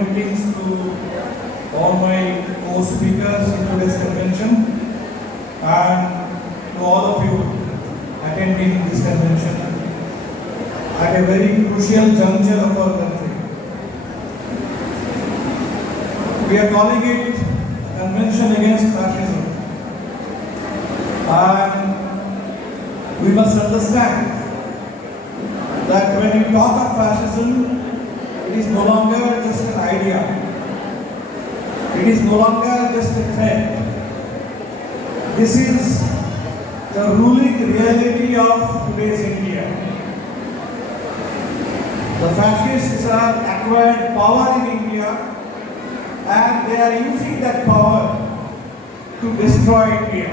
greetings to all my co-speakers in today's convention and to all of you attending this convention at a very crucial juncture of our country. We are calling it a convention against fascism, and we must understand that when we talk of fascism, it is no longer just an idea. It is no longer just a threat. This is the ruling reality of today's India. The fascists have acquired power in India, and they are using that power to destroy India.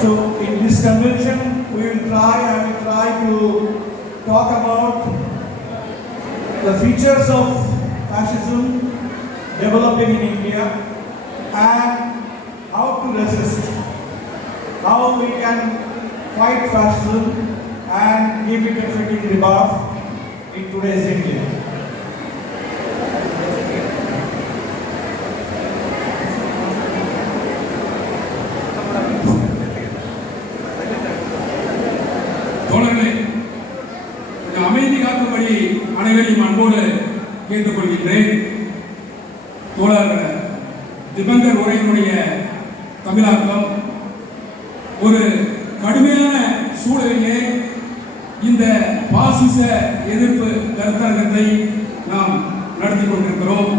So in this convention, I will try to talk about the features of fascism developing in India and how to resist, how we can fight fascism and give it a fitting rebuff in today's India. அனைவரையும் அன்போடு கேட்டுக்கொள்கின்றேன். தோழர் திபங்கர் உரையினுடைய தமிழாக்கம் ஒரு கடுமையான சூழலிலே இந்த பாசிச எதிர்ப்பு கருத்தரங்கத்தை நாம் நடத்தி கொண்டிருக்கிறோம்.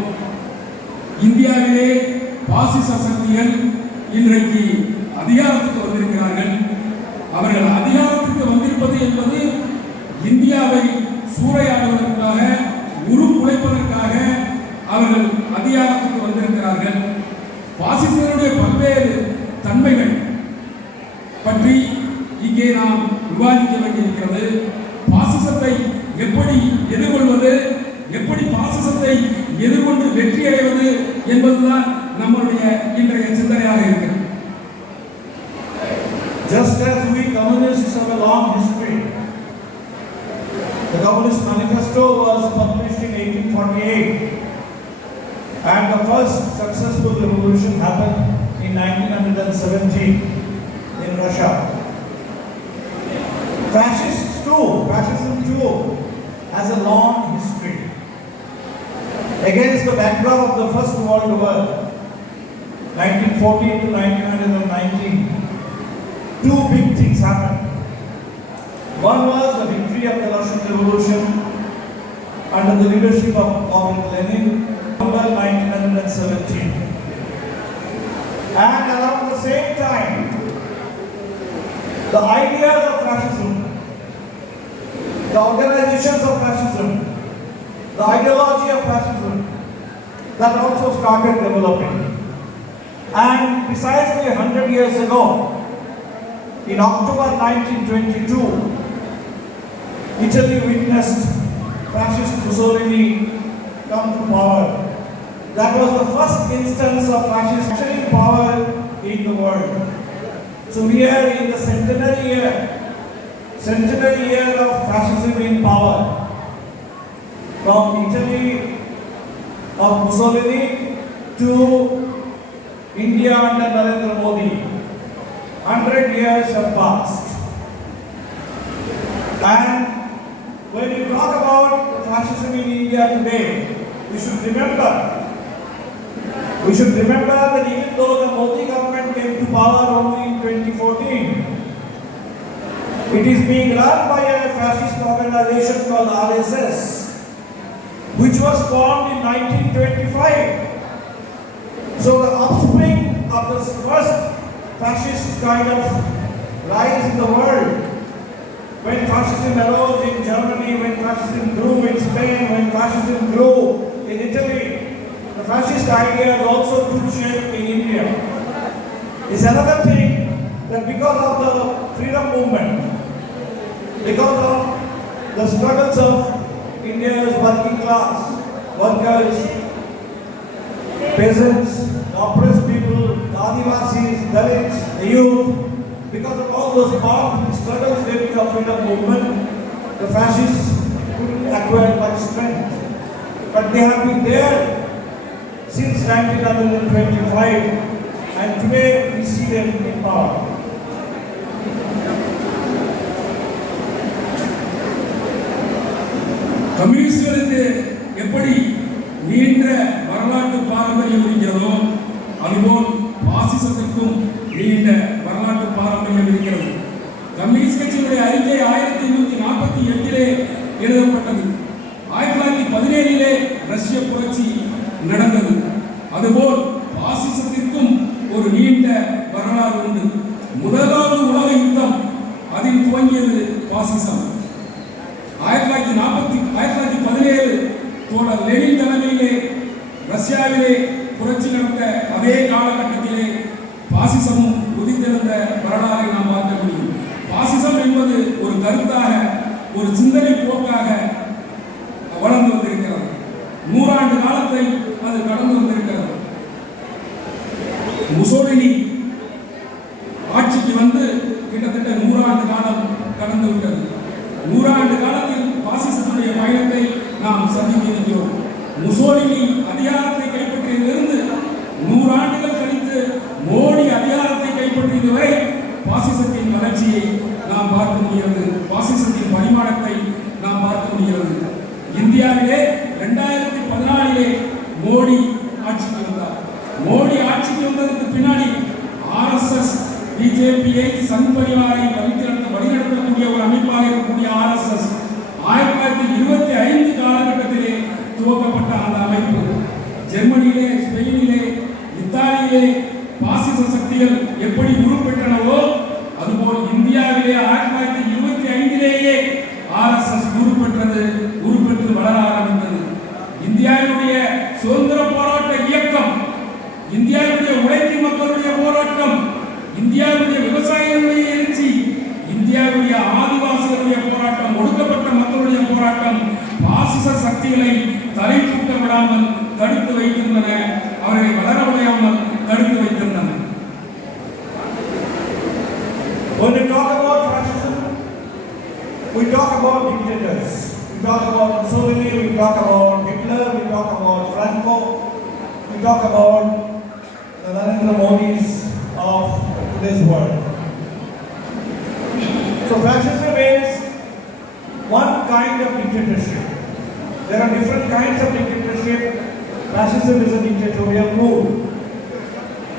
இந்தியாவிலே பாசிச சக்திகள் இன்றைக்கு அதிகாரத்துக்கு வந்திருக்கிறார்கள். அவர்கள் அதிகாரத்துக்கு வந்திருப்பது என்பது இந்தியாவை சூறையாடுவதற்காக உருக்குலைப்பதற்காக அவர்கள் அதிகாரத்துக்கு வந்திருக்கிறார்கள். பாசிசர்களுடைய பல்வேறு தன்மைகள் பற்றி இங்கே நாம் விவாதிக்க வேண்டியிருக்கிறது. பாசிசத்தை எப்படி எதிர்கொள்வது, எப்படி பாசிசத்தை எதிர்கொண்டு வெற்றி அடைவது என்பதுதான் நம்முடைய இன்றைய சிந்தனையாக இருக்கிறது. Just as we communists have a long history, the Communist Manifesto was published in 1848, and the first successful revolution happened in 1917 in Russia. Fascism too has a long history. Against the backdrop of the First World War, 1914 to 1919, two big things happened. One was the victory of the Russian Revolution under the leadership of Lenin in November 1917. And around the same time, the ideas of fascism, the organizations of fascism, the ideology of fascism, that also started developing. And precisely 100 years ago, in October 1922, Italy witnessed fascist Mussolini come to power. That was the first instance of fascist power in the world. So we are in the centenary year of fascism in power. From Italy of Mussolini to India under Narendra Modi, 100 years have passed. And when we talk about fascism in India today, we should remember that even though the Modi government came to power only in 2014, it is being run by a fascist organization called RSS, which was formed in 1925. So the offspring of this first fascist kind of rise in the world, when fascism arose in Germany, when fascism grew in Spain, when fascism grew in Italy, the fascist ideas also took shape in India. It's another thing that because of the freedom movement, because of the struggles of India's working class, workers, peasants, oppressed people, the Adivasis, Dalits, the youth, because of all those powerful struggles during the freedom movement, the fascists couldn't acquire much strength. but they have been there since 1925, and today we see them in power. கம்யூனிஸ்டுகளுக்கு எப்படி நீண்ட வரலாற்று பாரம்பரியம் இருக்கிறதோ அதுபோல் பாசிசத்திற்கும் நீண்ட வரலாற்று பாரம்பரியம் இருக்கிறது. கம்யூனிஸ்ட் கட்சியினுடைய அறிக்கை 1848 எழுதப்பட்டது. 1917 ரஷ்ய புரட்சி நடந்தது. அதுபோல் பாசிசத்திற்கும் ஒரு நீண்ட வரலாறு உண்டு. முதலாவது உலக யுத்தம் அதில் துவங்கியது பாசிசம். 1917 தோழர் லெனின் தலைமையிலே ரஷ்யாவிலே புரட்சி நடந்த அதே காலகட்டத்திலே பாசிசமும் உதித்தெழுந்த வரலாறை நாம் பார்க்க முடியும். பாசிசம் என்பது ஒரு கருத்தாக, ஒரு சிந்தனை போக்காக வளர்ந்து வந்திருக்கிறது. 100 ஆண்டு காலத்தை அது கடந்து வந்திருக்கிறது. முசோலினி ஆட்சிக்கு வந்து கிட்டத்தட்ட 100 ஆண்டு காலம் கடந்து விட்டது. 100 ஆண்டு காலத்தில் பாசிசத்துடைய பயணத்தை நாம் சந்திக்க இருக்கிறோம். முசோலினி அதிகாரத்தை கைப்பற்றியதிலிருந்து 100 ஆண்டுகள் கழித்து மோடி அதிகாரத்தை கைப்பற்றியது வரை பாசிசத்தின் வளர்ச்சியை நாம் பார்க்க முடிகிறது. பாசிசத்தின் பரிமாணத்தை நாம் பார்க்க முடிகிறது. இந்தியாவிலே 2014 மோடி ஆட்சிக்கு வந்தார். மோடி ஆட்சிக்கு வந்ததற்கு பின்னாடி ஆர்எஸ்எஸ் பிஜேபியை சங் பரிவாரை வழிநடத்தக்கூடிய ஒரு அமைப்பாக இருக்கக்கூடிய ஆர்எஸ்எஸ் 1925 காலகட்டத்திலே துவக்கப்பட்ட அந்த அமைப்பு ஜெர்மனியிலே, ஸ்பெயினிலே, இத்தாலியிலே பாசிச சக்திகள் எப்படி உருப்பெற்றனவோ அதுபோல் இந்தியாவிலே 1925 ஆர்எஸ்எஸ் உருப்பெற்று வளர ஆரம்பித்தது. இந்தியாவுடைய சுதந்திர போராட்ட இயக்கம், இந்தியாவுடைய உழைக்கும் மக்களுடைய போராட்டம், இந்தியாவுடைய விவசாயிகளுடைய எழுச்சி, இந்தியாவுடைய ஆதிவாசிகளுடைய போராட்டம், ஒடுக்கப்பட்ட மக்களுடைய போராட்டம் பாசிச சக்திகளை தலை தூக்க விடாமல் தடுத்து வைத்திருந்தன. அவர்களை வளர விடாமல் தடுத்து வைத்திருந்தன. When we talk about fascism, we talk about dictators. We talk about Mussolini, we talk about Hitler, we talk about Franco, we talk about the Narendra Modis of this world. So fascism is one kind of dictatorship. There are different kinds of dictatorship. Fascism is a dictatorial rule.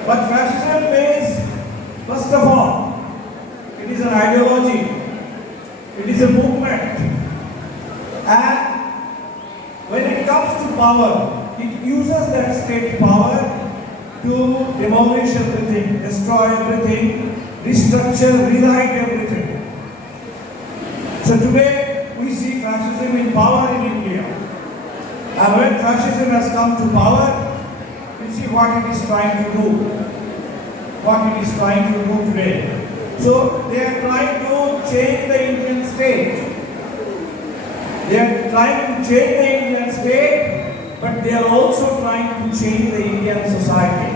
But fascism is, first of all, it is an ideology. It is a movement. And when it comes to power, it uses that state power to demolish everything, destroy everything, restructure, rewrite everything. So today we see fascism in power in India. And when fascism has come to power, we see what it is trying to do. What it is trying to do today. So they are trying to change the Indian state. They are trying to change the Indian state, but they are also trying to change the Indian society.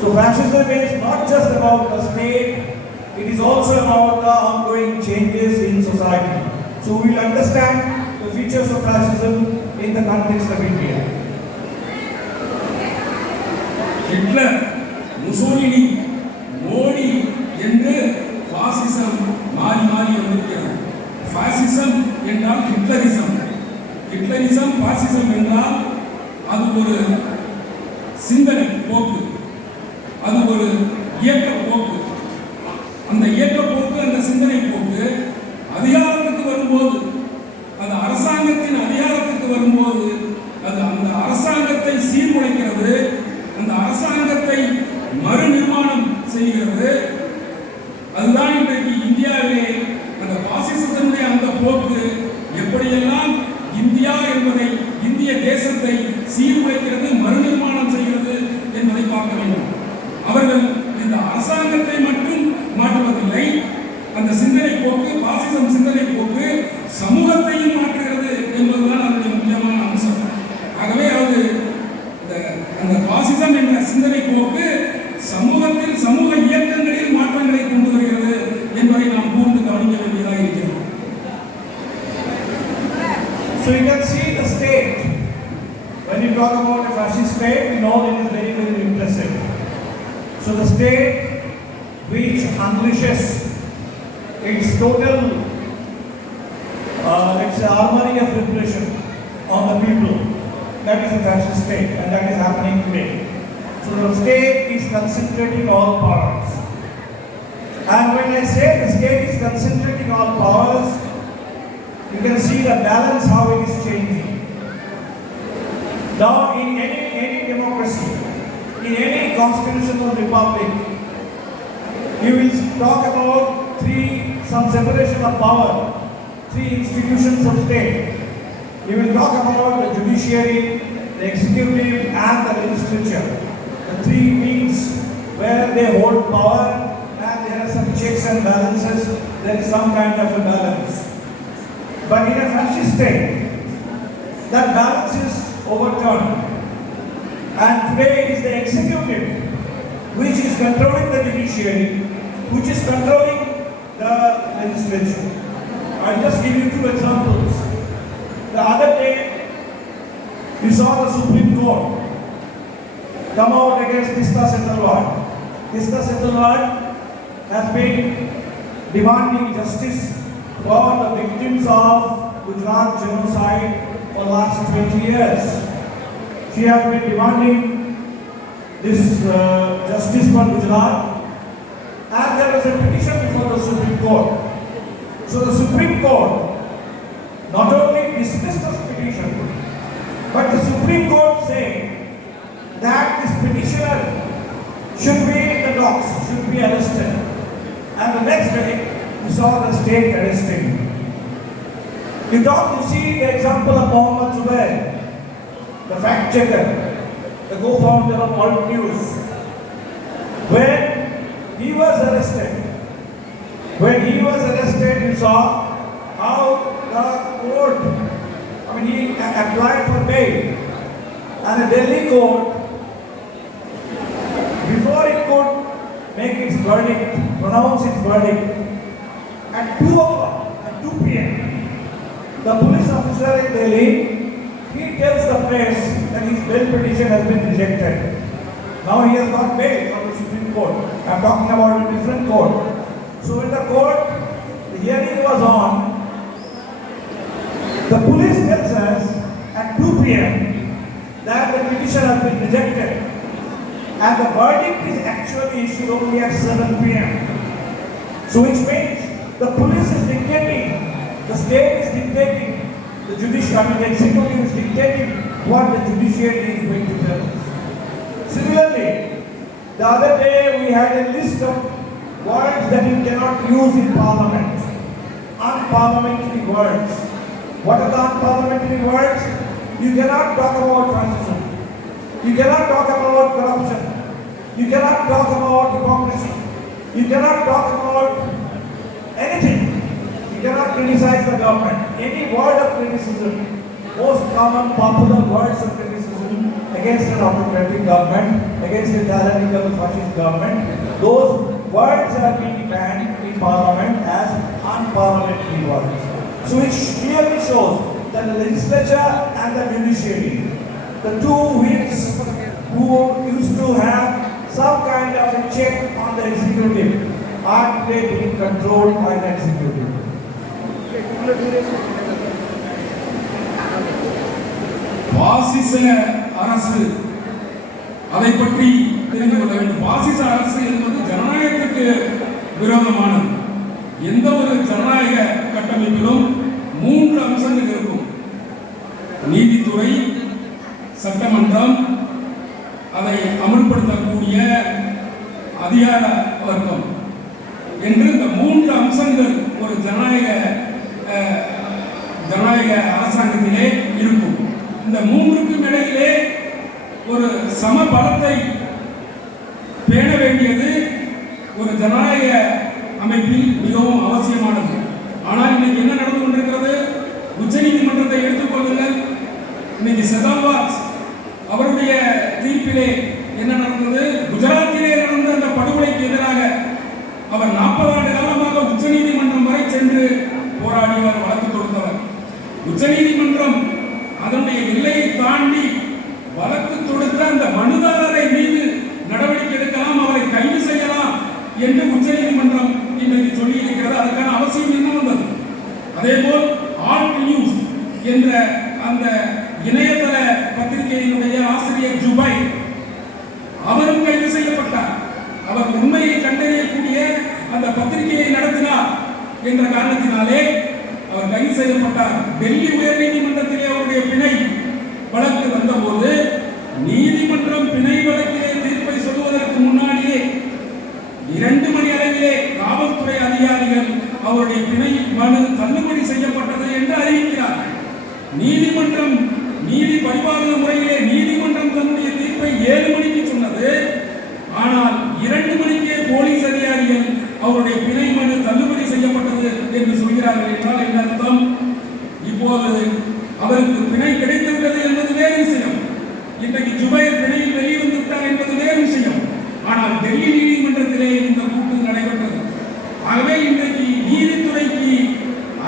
So fascism is not just about the state, it is also about the ongoing changes in society. So we will understand the features of fascism in the context of India. Hitler, Mussolini, Modi என்று பாசிசம் மாறி வந்திருக்கிறது. பாசிசம் என்றால் Hitlerism, Hitlerism பாசிசம் என்றால் அது ஒரு சிந்தனை போக்கு, அது ஒரு இயக்க போக்கு. அந்த இயக்க போக்கு, அந்த சிந்தனை போக்கு அதிகாரத்துக்கு வரும்போது, அது அரசாங்கத்தின் அதிகாரத்துக்கு வரும்போது அது அந்த அரசாங்கத்தை சீர்குலைக்கிறது, அந்த அரசாங்கத்தை மறுநிர்மாணம் செய்கிறது. அதுதான் இன்றைக்கு இந்தியாவிலே அந்த பாசிசத்தினுடைய அந்த போக்கு எப்படியெல்லாம் இந்தியா என்பதை, இந்திய தேசத்தை சீர்குலைக்கிறது, மறுநிர்மாணம் செய்கிறது என்பதை பார்க்க வேண்டும். அவர்கள் இந்த அரசாங்கத்தை மட்டும் மாற்றுவதில்லை, அந்த சிந்தனை போக்கு, பாசிசம் சிந்தனை போக்கு சமூகத்தையும் மாற்றுகிறது என்பதுதான் அதனுடைய முக்கியமான அம்சம். ஆகவே அது அந்த பாசிசம் என்ற சிந்தனை போக்கு சமூகத்தில், சமூக இயக்கங்களில் மாற்றங்களை கொண்டு வருகிறது என்பதை நாம் கூர்ந்து கவனிக்க வேண்டியதாக இருக்கிறது. So you can see the state When you talk about a fascist state, we know it is very, very impressive. So the state which unleashes its total, let's say, armory of repression on the people, that is a fascist state, and that is happening today. So the state is concentrating all powers. And when I say the state is concentrating all powers, you can see the balance how it is changing. Now in any democracy, in any constitutional republic, you will talk about some separation of power, three institutions of state. You will talk about the judiciary, the executive and the legislature. The three wings where they hold power, and there are some checks and balances, there is some kind of a balance. But in a fascist state, that balance is overturned. And today it is the executive which is controlling the judiciary, which is controlling the legislature. I'll just give you two examples. The other day, we saw the Supreme Court come out against Tista Setalwad. Tista Setalwad has been demanding justice for the victims of Gujarat genocide for the last 20 years. She has been demanding this justice for Gujarat, and there was a petition before the Supreme Court. So the Supreme Court not only dismissed this petition, but the Supreme Court said that this petitioner should be in the docks, should be arrested. And the next day, we saw the state arresting him. You see the example of Mohammed Zubair, the fact checker, the co-founder of Alt News. When he was arrested, you saw how the court, he applied for bail, and the Delhi court, before it could make its verdict, pronounce its verdict, at 2 p.m., the police officer in Delhi, he tells the press that his bail petition has been rejected. Now he has got bail from the Supreme Court. I am talking about a different court. So in the court, the hearing was on. The police tells us at 2 p.m. that the petition has been rejected, and the verdict is actually issued only at 7 p.m. So which means the police is dictating, the state is dictating, the executive is dictating what the judiciary is going to tell us. Similarly, the other day we had a list of words that you cannot use in parliament. Unparliamentary words. What are the unparliamentary words? You cannot talk about fascism. You cannot talk about corruption. You cannot talk about hypocrisy. You cannot talk about anything. You cannot criticize the government. Any word of criticism, most common popular words of criticism against an autocratic government, against a tyrannical fascist government, those words are being banned in parliament as unparliamentary words. So it clearly shows that the legislature and the judiciary, the two wings who used to have some kind of a check on the executive, are today being controlled by the executive. பாசிச அரசு, அதை பற்றி தெரிந்து கொள்ள வேண்டும். பாசிச அரசு என்பது ஜனநாயகத்துக்கு விரோதமானது. எந்த ஒரு ஜனநாயக கட்டமைப்பிலும் 3 அம்சங்கள் இருக்கும். நீதித்துறை, சட்டமன்றம், அதை அமல்படுத்தக்கூடிய அதிகார வர்க்கம் என்று இந்த 3 அம்சங்கள் ஒரு ஜனநாயக அரசாங்கத்திலே இருக்கும். இந்த 3க்கும் இடையிலே ஒரு சமபலத்தை பேண வேண்டியது ஒரு ஜனநாயக அமைப்பில் மிகவும் அவசியமானது. ஆனால் இன்னைக்கு என்ன நடந்து கொண்டிருக்கிறது? உச்சநீதிமன்றத்தை எடுத்துக்கொள்ளுங்கள். இன்னைக்கு செதால்வாத் அவருடைய தீர்ப்பிலே என்ன நடந்தது? குஜராத்திலே நடந்த அந்த படுகொலைக்கு எதிராக அவர் 40 ஆண்டு காலமாக உச்சநீதிமன்றம் வரை சென்று போராடியவர், வழக்கு தொடுத்தவர். உச்சநீதிமன்றம் அதனுடைய எல்லையை தாண்டி வழக்கு தொடுத்த அந்த மனுதாரரை மீது நடவடிக்கை எடுக்கலாம், அவரை கைது செய்யலாம் என்று உச்சநீதிமன்றம் இன்றைக்கு சொல்லி இருக்கிறது. அதற்கான அவசியம் என்ன வந்தது? அதேபோல் ஆல் நியூஸ் என்ற அந்த இணையதள பத்திரிகையினுடைய ஆசிரியர் ஜுபை அவரும் கைது செய்யப்பட்டார். அவர் உண்மையை கண்டறியக்கூடிய அந்த பத்திரிகையை நடத்தினார் என்ற காரணத்தினாலே அவர் கைது செய்யப்பட்டார். டெல்லி உயர் நீதிமன்றத்திலே அவருடைய பிணை வழக்கு வந்தபோது நீதிமன்றம் பிணை வழக்கிலே தீர்ப்பை சொல்வதற்கு முன்னாடியே 2 மணி அளவிலே காவல்துறை அதிகாரிகள் அவருடைய பிணை மனு தள்ளுபடி செய்யப்பட்டது என்று அறிவிக்கிறார். நீதிமன்றம் நீதி பரிபாலன முறையிலே நீதிமன்றம் தன்னுடைய தீர்ப்பை 7 மணிக்கு சொன்னது. ஆனால் 2 மணிக்கே போலீஸ் அதிகாரிகள் அவருடைய பிணை மனு தள்ளுபடி செய்யப்பட்டது என்று சொல்கிறார்கள் என்றால் என்ன அர்த்தம்? இப்போது அவருக்கு பிணை கிடைத்துவிட்டது என்பது வேறு விஷயம். இன்றைக்கு ஜுபைர் பிணையில் வெளிவந்து விட்டார் என்பது வேறு விஷயம். ஆனால் டெல்லி நீதிமன்றத்திலே இந்த கூட்டு நடைபெற்றது. ஆகவே இன்றைக்கு நீதித்துறைக்கு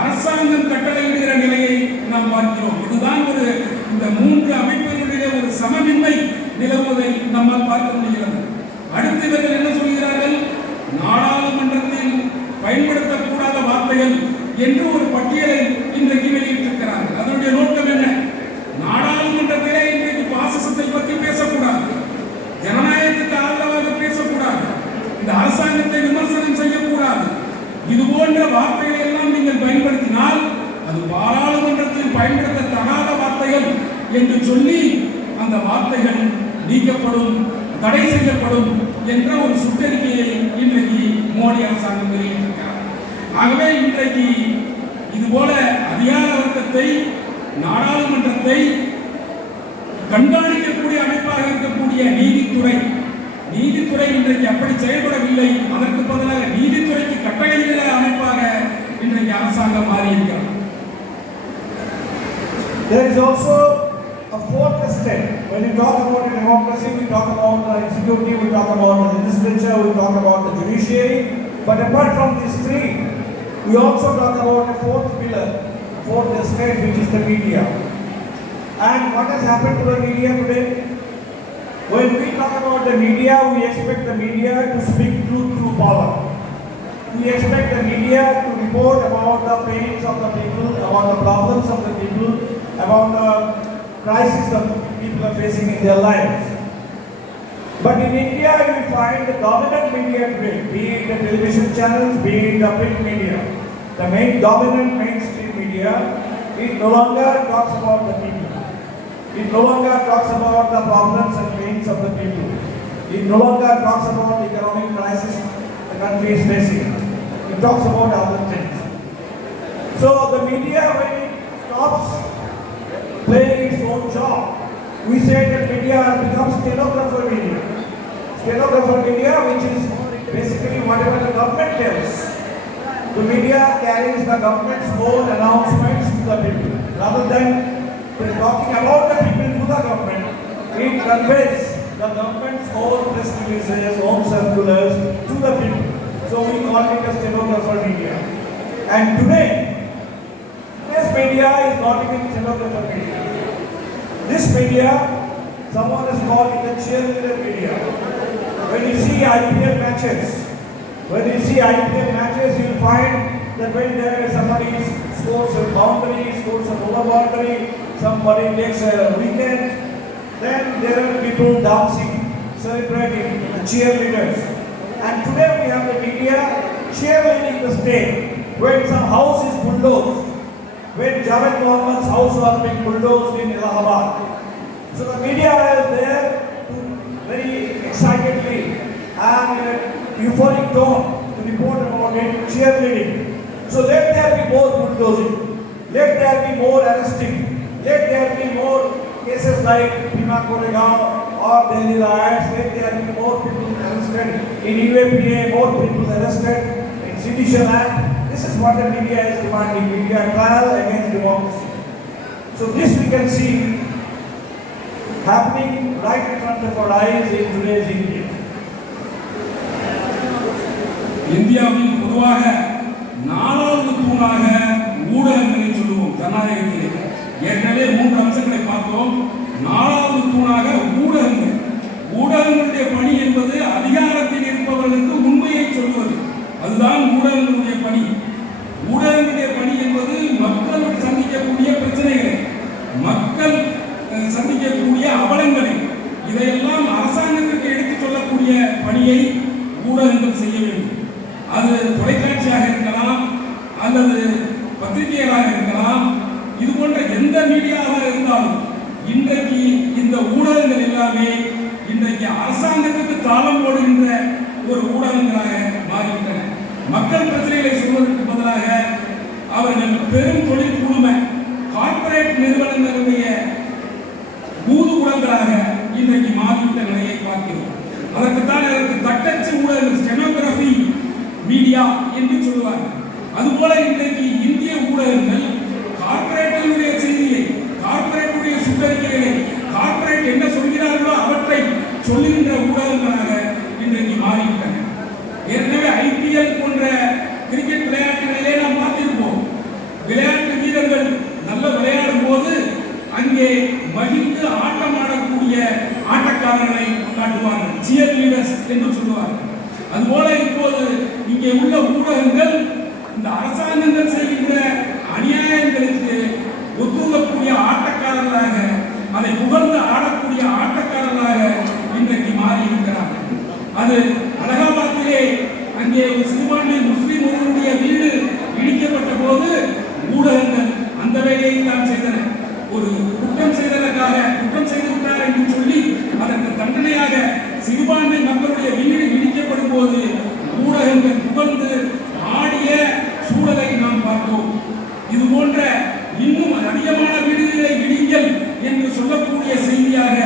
அரசாங்கம் கட்டளையிடுகிற நிலையை நாம் பார்க்கிறோம். இதுதான் இந்த 3 அமைப்புகளுடைய ஒரு சமமின்மை நிலவுவதை நம்மால் பார்க்க முடிகிறது. அடுத்து இவர்கள் என்ன சொல்கிறார்கள்? நாடாளுமன்றத்தில் பயன்படுத்தக்கூடாத வார்த்தைகள் என்று ஒரு பட்டியலை இன்றைக்கு வெளியிட்டிருக்கிறார்கள். அதனுடைய நோக்கம் என்ன? நாடாளுமன்றத்திலே இன்றைக்கு பாசிசத்தை பற்றி பேசக்கூடாது, ஜனநாயகத்துக்கு ஆதரவாக பேசக்கூடாது, இந்த அரசாங்கத்தை விமர்சனம் செய்யக்கூடாது. இது போன்ற வார்த்தைகளை எல்லாம் நீங்கள் பயன்படுத்தினால் அது பாராளுமன்றத்தில் பயன்படுத்தத்தகாத வார்த்தைகள் என்று சொல்லி அந்த வார்த்தைகள் நீக்கப்படும், தடை செய்யப்படும் என்ற ஒரு சுற்றறிக்கையை இன்றைக்கு மோடி அரசாங்கம் வெளியிட்டிருக்கிறார். ஆகவே இன்றைக்கு இதுபோல அதிகார வர்க்கத்தை, நாடாளுமன்றத்தை கண்காணிக்கக்கூடிய அமைப்பாக இருக்கக்கூடிய நீதித்துறை இன்றைக்கு அப்படி செயல்படவில்லை. அதற்கு பதிலாக நீதித்துறைக்கு கட்டளையிடுகிற அமைப்பாக இன்றைக்கு அரசாங்கம் மாறியிருக்கிறது. There is also a fourth step. When you talk about a democracy, we talk about the executive, we talk about the legislature, we talk about the judiciary. But apart from these three, we also talk about a fourth pillar, fourth step, which is the media. And what has happened to the media today? When we talk about the media, we expect the media to speak truth through power. We expect the media to report about the pains of the people, about the problems of the people, about the crisis that people are facing in their lives. But in India, you find the dominant media today, be it the television channels, be it the print media, the dominant mainstream media, it no longer talks about the people. It no longer talks about the problems and pains of the people. It no longer talks about the economic crisis the country is facing. It talks about other things. So the media, when it stops playing its own job, we say that media has become stenographer media. Stenographer media, which is basically whatever the government tells. The media carries the government's own announcements to the people. Rather than talking about the people to the government, it conveys the government's own press releases, own circulars to the people. So we call it a stenographer media. And today, this media is not even stenographer media. This media, someone has called it a cheerleader media. When you see IPL matches, you will find that when somebody scores a boundary, scores a over boundary, somebody takes a wicket, then there are people dancing, celebrating, the cheerleaders. And today we have the media cheerleading the state. When some house is bulldozed, when Javed Mohammad's house was being bulldozed in Allahabad. So the media is there to very excitedly and euphoric tone to report about it, cheerleading. So let there be more bulldozing, let there be more arresting, let there be more cases like Bhima Koregaon or Delhi riots, let there be more people arrested in UAPA, more people arrested in Sedition Act. This is what the media is demanding, media trial against democracy. So this we can see happening right in front of our eyes in today's India. இந்தியாவில் பொதுவாக 4வது தூணாக ஊடகங்களை சொல்லுவோம் ஜனநாயகத்திலே. ஏற்கனவே 3 அம்சங்களை பார்த்தோம். 4வது தூணாக ஊடகங்கள். ஊடகங்களுடைய பணி என்பது அதிகாரத்தில் இருப்பவர்களுக்கு உண்மையை சொல்வது, அதுதான் ஊடகங்களுடைய பணி. ஊடகங்களுடைய பணி என்பது மக்கள் சந்திக்கக்கூடிய பிரச்சனைகளை, மக்கள் சந்திக்கக்கூடிய அவலங்களை, இதையெல்லாம் அரசாங்கத்திற்கு எடுத்துச் சொல்லக்கூடிய பணியை ஊடகங்கள் செய்ய வேண்டும். அது தொலைக்காட்சியாக இருக்கலாம் அல்லது பத்திரிகைகளாக இருக்கலாம், இது போன்ற எந்த மீடியாவாக இருந்தாலும் இன்றைக்கு இந்த ஊடகங்கள் எல்லாமே இன்றைக்கு அரசாங்கத்துக்கு தாளம் போடுகின்ற ஒரு ஊடகங்களாக மாறிவிட்டன. மக்கள் பிரச்சனைகளை சொல்வதற்கு பதிலாக அவர்கள் பெரும் தொழில் குழும கார்ப்பரேட் நிறுவனங்களுடைய ஊதுகுடங்களாக இன்றைக்கு மாறிவிட்ட நிலையை பார்க்கிறோம். அதற்குத்தான் அதற்கு தட்டச்சு ஊடகங்கள், ஸ்டெனோகிராஃபி மீடியா என்று சொல்லுவார்கள். அதுபோல இன்றைக்கு இந்திய ஊடகங்கள் கார்ப்பரேட்டுடைய செய்தியை, கார்ப்பரேட்டுடைய சுற்றறிக்கைகளை, கார்ப்பரேட் என்ன சொல்கிறார்களோ அவற்றை சொல்லுகின்ற ஊடகங்களாக இன்றைக்கு மாறிவிட்டன. ஏற்கனவே ஐபிஎல் போன்ற கிரிக்கெட் விளையாட்டுகளிலே நாம் பார்த்திருப்போம். விளையாட்டு வீரர்கள் நல்ல விளையாடும் போது அங்கே மகிழ்ந்து ஆட்டமாடக்கூடிய ஆட்டக்காரர்களை காட்டுவார்கள், சியர் லீடர்ஸ் என்று சொல்லுவார்கள். அதுபோல இப்போது இங்கே உள்ள ஊடகங்கள் இந்த அரசாங்கங்கள் செய்கின்ற அநியாயங்களுக்கு ஒத்துழைக்கக்கூடிய ஆட்டக்காரர்களாக, அதை புகழ்ந்து ஆடக்கூடிய ஆட்டக்காரர்களாக இன்றைக்கு மாறி இருக்கிறார்கள். அது அலகாபாத்திலே அங்கே ஒரு சிறுபான்மை முஸ்லிம் ஒருவருடைய வீடு இடிக்கப்பட்ட போது ஊடகங்கள் அந்த வேலையை தான் செய்தன. ஒரு குற்றம் செய்ததற்காக குற்றம் செய்து விட்டார் என்று சொல்லி அதற்கு தண்டனையாக சிறுபான்மை மக்களுடைய வீடு இடிக்கப்படும் போது ஊடகங்கள் புகழ்ந்து ஆடிய சூழலை நாம் பார்த்தோம். இது போன்ற இன்னும் அதிகமான வீடுகளை இடிங்கள் என்று சொல்லக்கூடிய செய்தியாக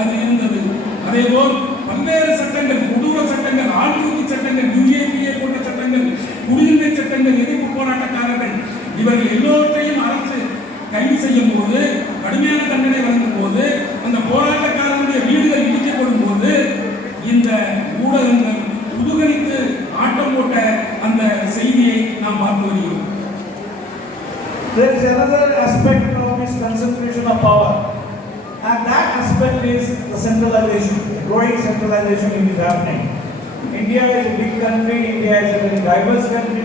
அது இருந்தது. அதேபோல் பல்வேறு சட்டங்கள், கொடூர சட்டங்கள், ஆள்தூக்கி சட்டங்கள், யுஏபிஏ போன்ற சட்டங்கள், குடியுரிமை சட்டங்கள், எதிர்ப்பு போராட்டக்காரர்கள், இவர்கள் எல்லோரையும் அரசு கைது செய்யும் போது, கடுமையான தண்டனை வழங்கும் போது, அந்த போராட்டக்காரர்களுடைய வீடுகள் இடிக்கப்படும் போது இந்த ஊடகங்கள் புதுகணித்து ஆட்டம் போட்ட அந்த செய்தியை நாம் பார்த்து வருகிறோம். There is another aspect of this concentration of power, and that aspect is the centralization, growing centralization is happening. India is a big country, India is a very diverse country,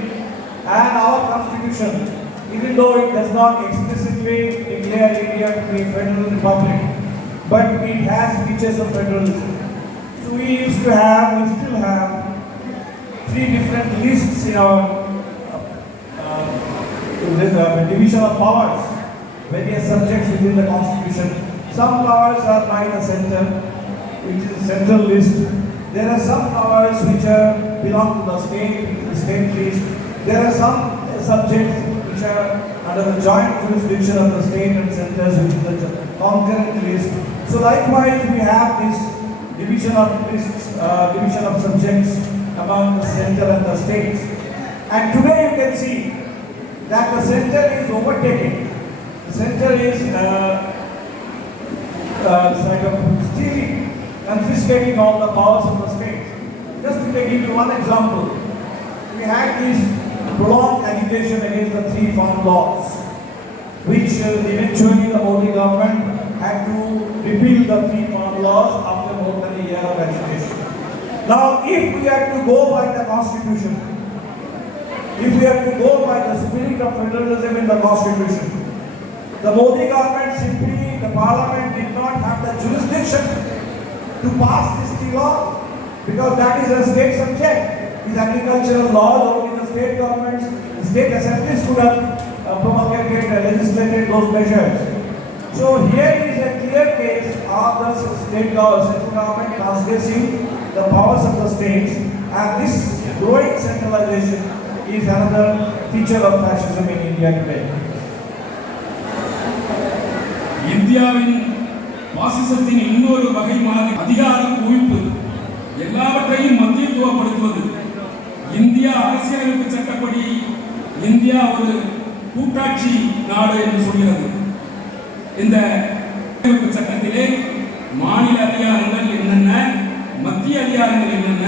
and our constitution, even though it does not explicitly declare India to be a federal republic, but it has features of federalism. So we still have three different lists in our division of powers, various subjects within the constitution. Some powers are by the center, which is a central list. There are some powers which belong to the state, which is the state list. There are some subjects which are under the joint jurisdiction of the state and centers, which is the concurrent list. So likewise, we have this division of lists, division of subjects among the center and the states. And today you can see that the center is overtaking. The center is stealing, confiscating all the powers of the states. Just to give you one example, we had this prolonged agitation against the 3 farm laws, which eventually the Modi government had to repeal the 3 farm laws after more than a year of agitation. Now, if we have to go by the constitution, if we have to go by the spirit of federalism in the constitution, the Modi government simply, the parliament did not have the jurisdiction to pass this 3 laws, because that is a state subject. These agricultural laws, only the state governments, the state assemblies could have promulgated and legislated those measures. So here is a clear case of the central government transgressing the powers of the states, and this growing centralization is another feature of fascism in India today. இந்தியாவின் பாசிசத்தின் இன்னொரு வகை மாதிரி அதிகார குவிப்பு, எல்லாவற்றையும் மத்தியத்துவப்படுத்துவது. இந்தியா அரசியலமைப்பு சட்டப்படி இந்தியா ஒரு கூட்டாட்சி நாடு என்று சொல்கிறது. இந்த அரசியலமைப்பு சட்டத்திலே மாநில அதிகாரங்கள் என்னென்ன, மத்திய அதிகாரங்கள் என்னென்ன,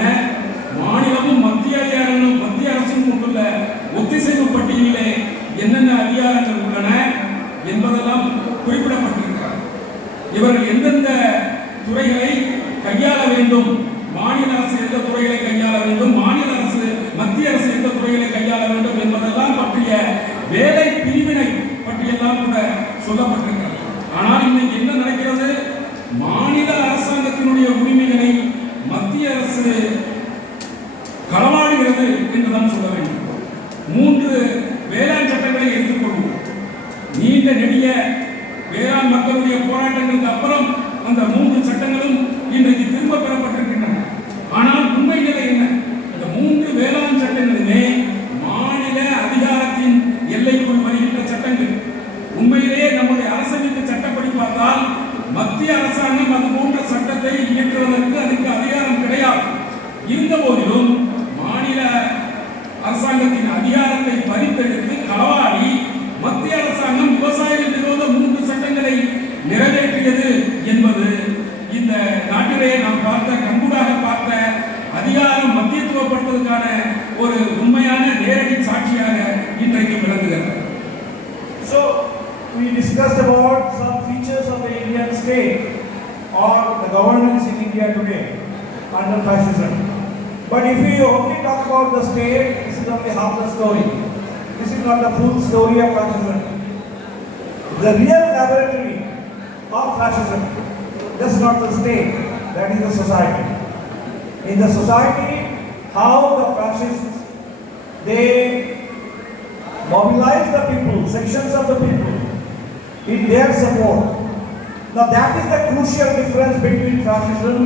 மாநிலமும் மத்திய அதிகாரங்களும் மத்திய அரசும் கொண்டுள்ள ஒத்திசைவு பட்டியலிலே என்னென்ன அதிகாரங்கள் உள்ளன என்பதெல்லாம் குறிப்பிடப்பட்டிருக்கிறார். இவர்கள் எந்தெந்த துறைகளை கையாள வேண்டும், மாநில அரசு எந்த துறைகளை கையாள வேண்டும், மாநில அரசு மத்திய அரசு எந்த துறைகளை கையாள வேண்டும் என்பதெல்லாம் பற்றிய வேலை பிரிவினை பற்றியெல்லாம் கூட சொல்லப்பட்டிருக்கிறது. ஆனால் இன்னைக்கு என்ன நடக்கிறது? மாநில அரசாங்கத்தினுடைய உரிமைகளை மத்திய அரசு களவாடுகிறது என்றுதான் சொல்ல வேண்டும். 3 வேளாண் சட்டங்களை எடுத்துக்கொள்வோம். நீண்ட நெடிய வேளாண் மக்களுடைய போராட்டங்களுக்கு அப்புறம் அந்த 3 சட்டங்களும் இன்றைக்கு திரும்ப பெறப்பட்டிருக்கின்றன. ஆனால் உண்மை நிலை என்ன? இந்த 3 வேளாண் சட்டங்களுமே மாநில அதிகாரத்தின் எல்லைக்குள் வருகின்ற சட்டங்கள். உண்மையிலேயே நம்முடைய அரசமைப்பு சட்டப்படி பார்த்தால் மத்திய அரசாங்கம் அது போன்ற சட்டத்தை இயற்றுவதற்கு அதுக்கு அதிகாரம் கிடையாது. இருந்த போதிலும் மாநில அரசாங்கத்தின் அதிகாரத்தை பறித்தெடுத்து களவாடி மத்திய அரசாங்கம் விவசாயிகள் விரோத 3 சட்டங்களை நிறைவேற்றியது என்பது இந்த நாட்டிலே நாம் பார்த்த கண்கூடாக பார்த்த அதிகாரம் மத்தியத்துவப்படுத்துவதற்கான ஒரு உண்மையான நேரடி சாட்சியாக இன்றைக்கு விளங்குகிறது. So we discussed about some features of the Indian state or the governance in India today under fascism. But if we only talk about the state, this is only half the story. This is not the full story of fascism. The real laboratory of fascism, that's not the state, that is the society. In the society, how the fascists, they mobilize the people, sections of the people, in their support. Now that is the crucial difference between fascism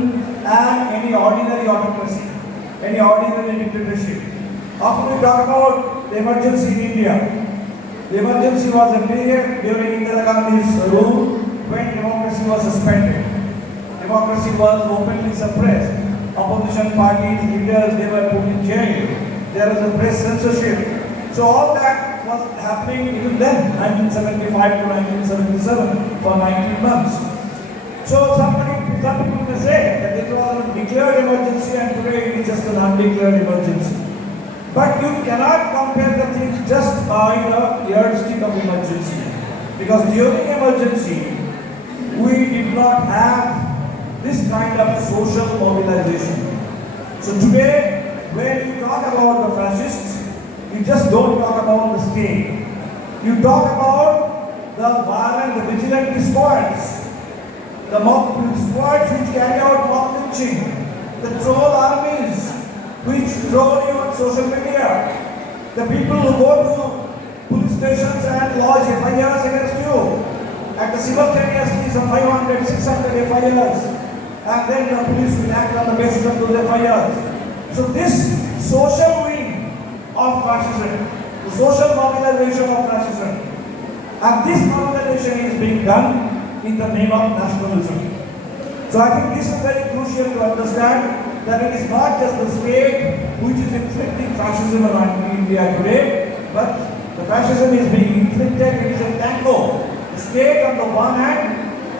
and any ordinary autocracy, any ordinary dictatorship. After we talk about the emergency in India, the emergency was a period during Indira Gandhi's rule when democracy was suspended. Democracy was openly suppressed. Opposition parties, leaders, they were put in jail. There was a press censorship. So all that was happening even then, 1975 to 1977, for 19 months. So some people may say that it was a declared emergency and today it is just an undeclared emergency. But you cannot compare the things just by the yardstick of emergency. Because during emergency, we did not have this kind of social mobilization. So today, when you talk about the fascists, you just don't talk about the state. You talk about the violent, the vigilante squads, the mob squads which carry out mob lynching, the troll armies which troll you on social media, the people who go to police stations and lodge FIRs against you, and simultaneously some 500, 600 FIRs, and then the police will act on the basis of those FIRs. So this social wing of fascism, the social mobilization of fascism, and this mobilization is being done in the name of nationalism. So I think this is very crucial to understand that it is not just the state which is inflicting fascism on India today, but the fascism is being inflicted, it is a tango. The state on the one hand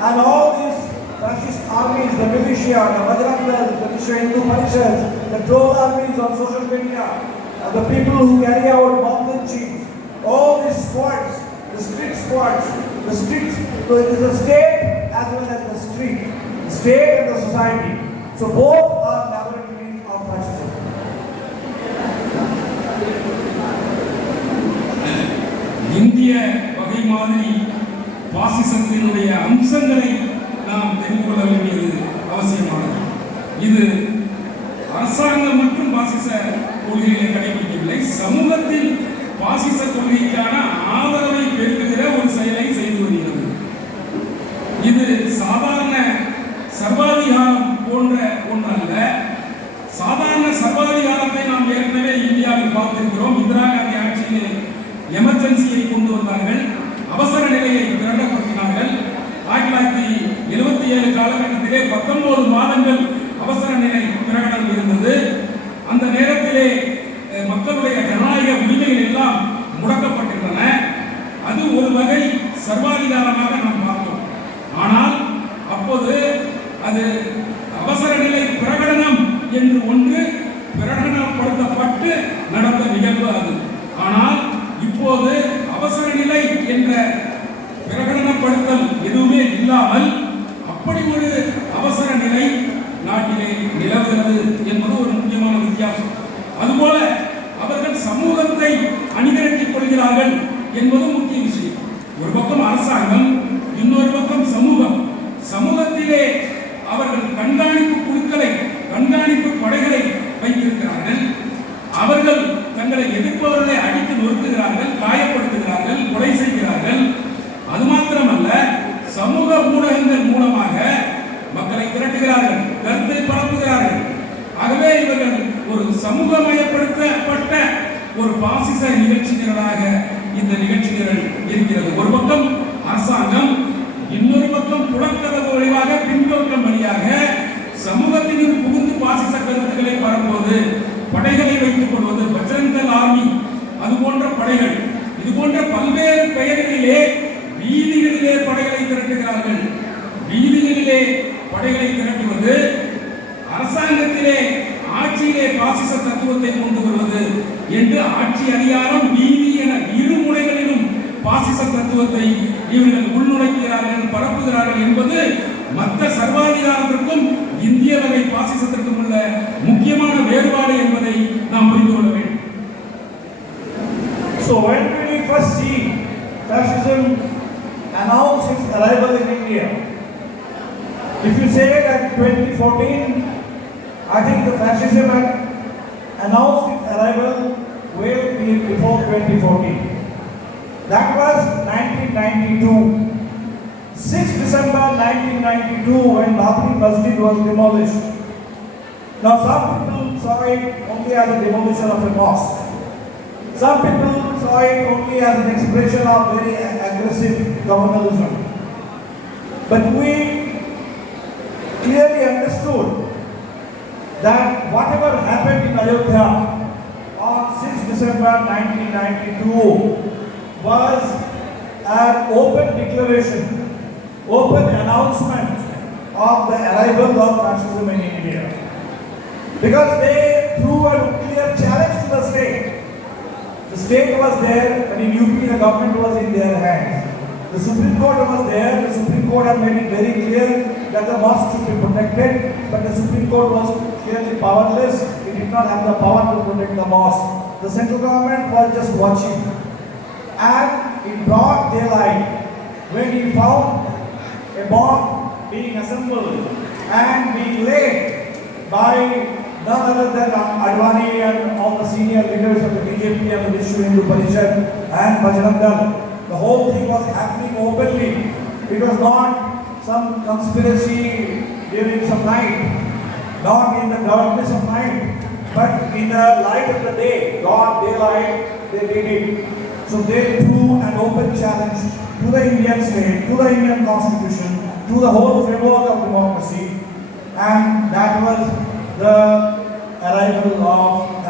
and all these fascist armies, the militia, the Bajrangas, the Vishwa Hindu Parishads, the troll armies on social media, the people who carry out mob lynching, all these squads, the street squads, the streets, so it is the state as well as the street, the state and the society. So both are laboratories of fascism. இந்திய வகை மாதிரி பாசிசத்தினுடைய அம்சங்களை நாம் தெரிந்து கொள்ள வேண்டியது அவசியமானது. இது அரசாங்கம் மற்றும் பாசிச கொள்கைகளை கடைபிடிக்கவில்லை, சமூகத்தில் பாசிச கொள்கைக்கான ஆதரவை பெருக்குகிற ஒரு செயலை செய்து வருகிறது. இது சாதாரண சர்வாதிகாரம் போன்ற ஒன்றல்ல. சாதாரண சர்வாதிகாரத்தை நாம் ஏற்கனவே இந்தியாவில் பார்த்திருக்கிறோம். இந்திரா காந்தி ஆட்சியில் எமர்ஜென்சியை கொண்டு வந்தார்கள், அவசர நிலையை பிரகடனப்படுத்தினார்கள். 1977 காலகட்டத்திலே 19 மாதங்கள் அவசர நிலை பிரகடனம் இருந்தது. அந்த நேரத்திலே மக்களுடைய ஜனநாயக உரிமைகள் எல்லாம் முடக்கப்பட்டிருந்தன. அது ஒரு வகை சர்வாதிகாரமாக நாம் பார்த்தோம். ஆனால் அப்போது அது அவசர நிலை பிரகடனம் என்று ஒன்று பிரகடனப்படுத்தப்பட்டு நடந்த நிகழ்வு அது. ஆனால் இப்போது அவசர நிலை என்ற பிரகடனப்படுத்தல் எதுவுமே இல்லாமல் அப்படி ஒரு அவசர அவசர நிலை நாட்டிலே நிலவுகிறது என்பது ஒரு முக்கியமான வித்தியாசம். அதுபோல அவர்கள் சமூகத்தை அணிதிரட்டிக் கொள்கிறார்கள் என்பது முக்கிய விஷயம். ஒரு பக்கம் அரசாங்கம், இன்னொரு பக்கம் சமூகம். சமூகத்திலே அவர்கள் கண்காணிப்பு குழுக்களை, கண்காணிப்பு படைகளை வைத்திருக்கிறார்கள். அவர்கள் தங்களை எதிர்ப்பவர்களை அடித்து நொறுக்குகிறார்கள், காயப்படுத்துகிறார்கள், கொலை செய்கிறார்கள். அது மாத்திரமல்ல, சமூக ஊடகங்கள் மூலமாக மக்களை திரட்டுகிறார்கள், கருத்தை பரப்புகிறார்கள். ஆகவே இவர்கள் ஒரு சமூகமயப்படுத்தப்பட்ட ஒரு பாசிச நிகழ்ச்சிகளாக இந்த நிகழ்ச்சிகள் இருக்கிறது. ஒரு பக்கம் அரசாங்கம், இன்னொரு பக்கம் புலக்கதவு வழியாக பின்பக்கம் வழியாக சமூகத்தினுள் புகுந்து பாசிச கருத்துக்களை பரப்புவது, படைகளை வைத்துக் கொள்வது, பஜ்ரங்கல் ஆர்மி, அது போன்ற படைகள், இது போன்ற பல்வேறு பெயர்களிலே வீதிகளிலே படைகளை திரட்டுகிறார்கள். வீதிகளிலே படைகளை திரட்டுவது, அரசாங்கத்திலே ஆட்சியிலே பாசிச தத்துவத்தை கொண்டு வருவது என்று ஆட்சி அதிகாரம் வீதி என இரு முனைகளிலும் பாசிச தத்துவத்தை இவர்கள் உள்நுழைக்கிறார்கள், பரப்புகிறார்கள் என்பது மற்ற சர்வாதிகாரத்திற்கும் இந்திய வகை பாசிசத்திற்கும் உள்ள முக்கியமான வேறுபாடு என்பதை நாம் புரிந்து கொள்ள வேண்டும். So when we first see fascism announce its arrival in India, if you say that 2014, I think the fascism had announced its arrival way before 2014. That was 1992. 6 December 1992 when Babri Masjid was demolished. Now some people saw it only as a demolition of a mosque. Some people saw it only as an expression of very aggressive communalism. But we clearly understood that whatever happened in Ayodhya on 6 December 1992 was an open declaration, open announcement of the arrival of fascism in India. Because they threw a clear challenge to the state. The state was there, and in UP the government was in their hands. The Supreme Court was there. The Supreme Court had made it very clear that the mosque should be protected, but the Supreme Court was clearly powerless. It did not have the power to protect the mosque. The central government was just watching. And in broad daylight, when he found a bomb being assembled and being laid by none other than Advani and all the senior leaders of the BJP and the Vishnu Hindu Parishad and Bajrangal, the whole thing was happening openly. It was not some conspiracy during some night, not in the darkness of night, but in the light of the day, broad daylight, they did it. So they threw an open challenge to the Indian state, to the Indian constitution, to the whole framework of democracy, and that was the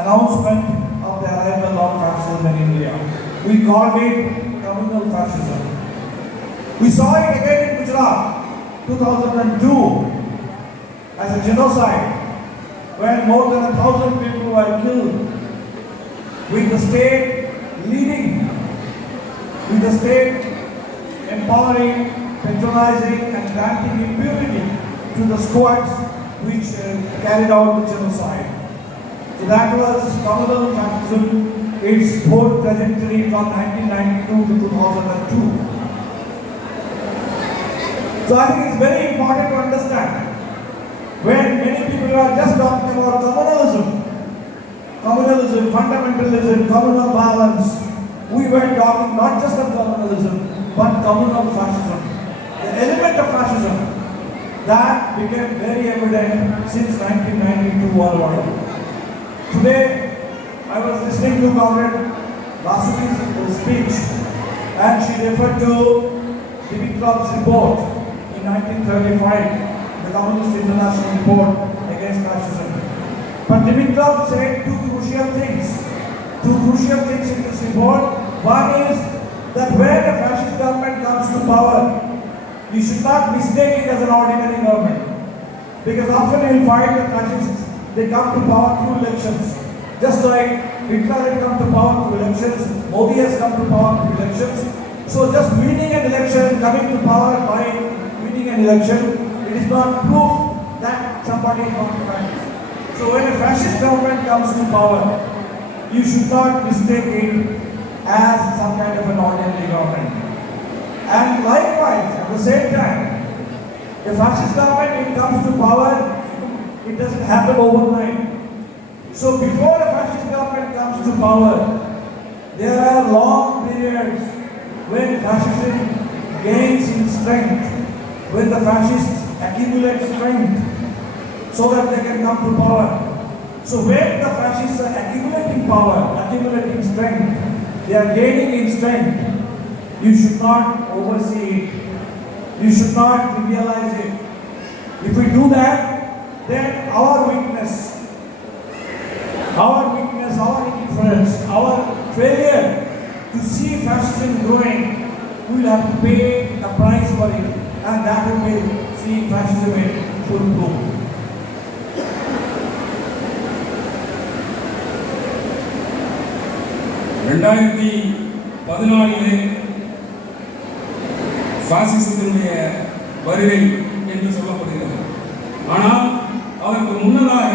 announcement of the arrival of fascism in India. We called it communal fascism. We saw it again in Gujarat, 2002, as a genocide, when more than 1,000 people were killed, with the state leading, with the state empowering, patronizing and granting impunity to the squads which carried out the genocide. So that was communal fascism, its whole trajectory from 1992 to 2002. So I think it's very important to understand, when many people are just talking about communalism, fundamentalism, communal violence, we were talking not just of communalism, but communal fascism. The element of fascism that became very evident since 1992 onward. Today, I was listening to Comrade Vasuki's speech, and she referred to Dimitrov's report in 1935, the Communist International Report against fascism. But Dimitrov said two crucial things in this report. One is that when a fascist government comes to power, you should not mistake it as an ordinary government. Because often you will find that fascists, they come to power through elections. Just like Hitler had come to power through elections, Modi has come to power through elections. So just winning an election, coming to power by winning an election, it is not proof somebody is not fascist. So when a fascist government comes to power, you should not mistake it as some kind of an ordinary government. And likewise, at the same time, the fascist government, it comes to power, it doesn't happen overnight. So before a fascist government comes to power, there are long periods when fascism gains in strength, when the fascists accumulate strength so that they can come to power. So when the fascists are accumulating power, accumulating strength, they are gaining in strength, you should not oversee it. You should not trivialize it. If we do that, then our weakness, our indifference, our failure to see fascism growing, we will have to pay a price for it, and that will be seeing fascism in full bloom. ரெண்டாயிரத்தி 14 பாசிசத்தினுடைய வருகை என்று சொல்லப்படுகிறது. ஆனால் அதற்கு முன்னதாக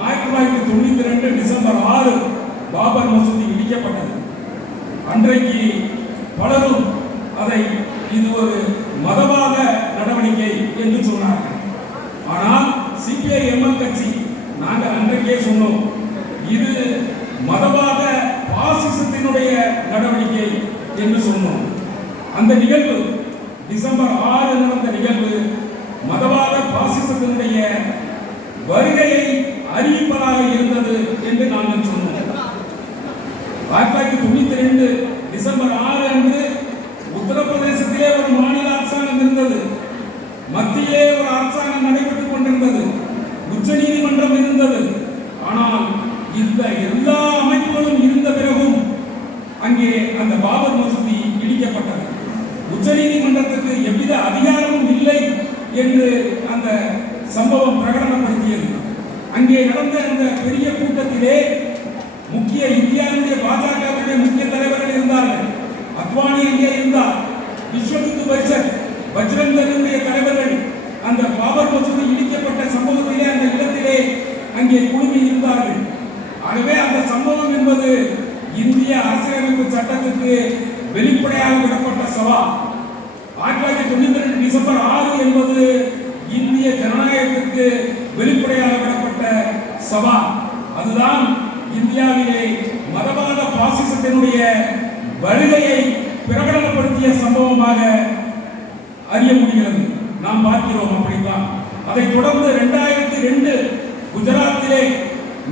1992 டிசம்பர் 6 பாபர் மசூதி இடிக்கப்பட்டது. அன்றைக்கு பலரும் அதை இது ஒரு மதவாத நடவடிக்கை என்று சொன்னார்கள். ஆனால் சிபிஐ-எம்எல் கட்சி நாங்கள் அன்றைக்கே சொன்னோம், இது மதவாத பாசிசத்தினுடைய நடவடிக்கை என்று சொன்னோம். அந்த நிகழ்வு டிசம்பர் 6 நடந்த நிகழ்வு மதவாத பாசிசத்தினுடைய வருகையை அறிவிப்பதாக இருந்தது என்று நாங்கள் சொன்னோம். 1992 டிசம்பர் 6 அன்று உத்தரப்பிரதேசத்திலே ஒரு மாநில அரசாங்கம் இருந்தது, மத்தியிலே ஒரு அரசாங்கம் நடைபெற்றுக் கொண்டிருந்தது, உச்ச நீதிமன்றம் இருந்தது. ஆனால் இந்த எல்லா அமைப்புகளும் இருந்த பிறகும் அங்கே அந்த பாபர் மசூதி இடிக்கப்பட்டது. உச்ச நீதிமன்றத்துக்கு எவ்வித அதிகாரமும் இல்லை என்று அந்த சம்பவம் பிரகடனப்படுத்தியது. அங்கே நடந்த அந்த பெரிய கூட்டத்திலே முக்கிய இந்தியாவுடைய பாஜகவுடைய முக்கிய தலைவர்கள் இருந்தார்கள். அத்வானி அங்கே இருந்தார், விஸ்வ பரிஷத் பஜ்ரங் தளுடைய தலைவர்கள் அந்த பாபர் மசூதி இடிக்கப்பட்ட சம்பவத்திலே அந்த இடத்திலே அங்கே குழுமி இருந்தார்கள். ஆகவே அந்த சம்பவம் என்பது இந்திய அரசியலமைப்பு சட்டத்துக்கு வெளிப்படையாக விடப்பட்ட சவால். 1992 டிசம்பர் 6 என்பது இந்திய ஜனநாயகத்திற்கு வெளிப்படையாக விடப்பட்ட சவால். அதுதான் இந்தியாவிலே மதவாத பாசிசத்தினுடைய வருகையை பிரகடனப்படுத்திய சம்பவமாக அறிய முடிகிறது. நாம் பார்க்கிறோம் அப்படித்தான். அதைத் தொடர்ந்து 2002 குஜராத்திலே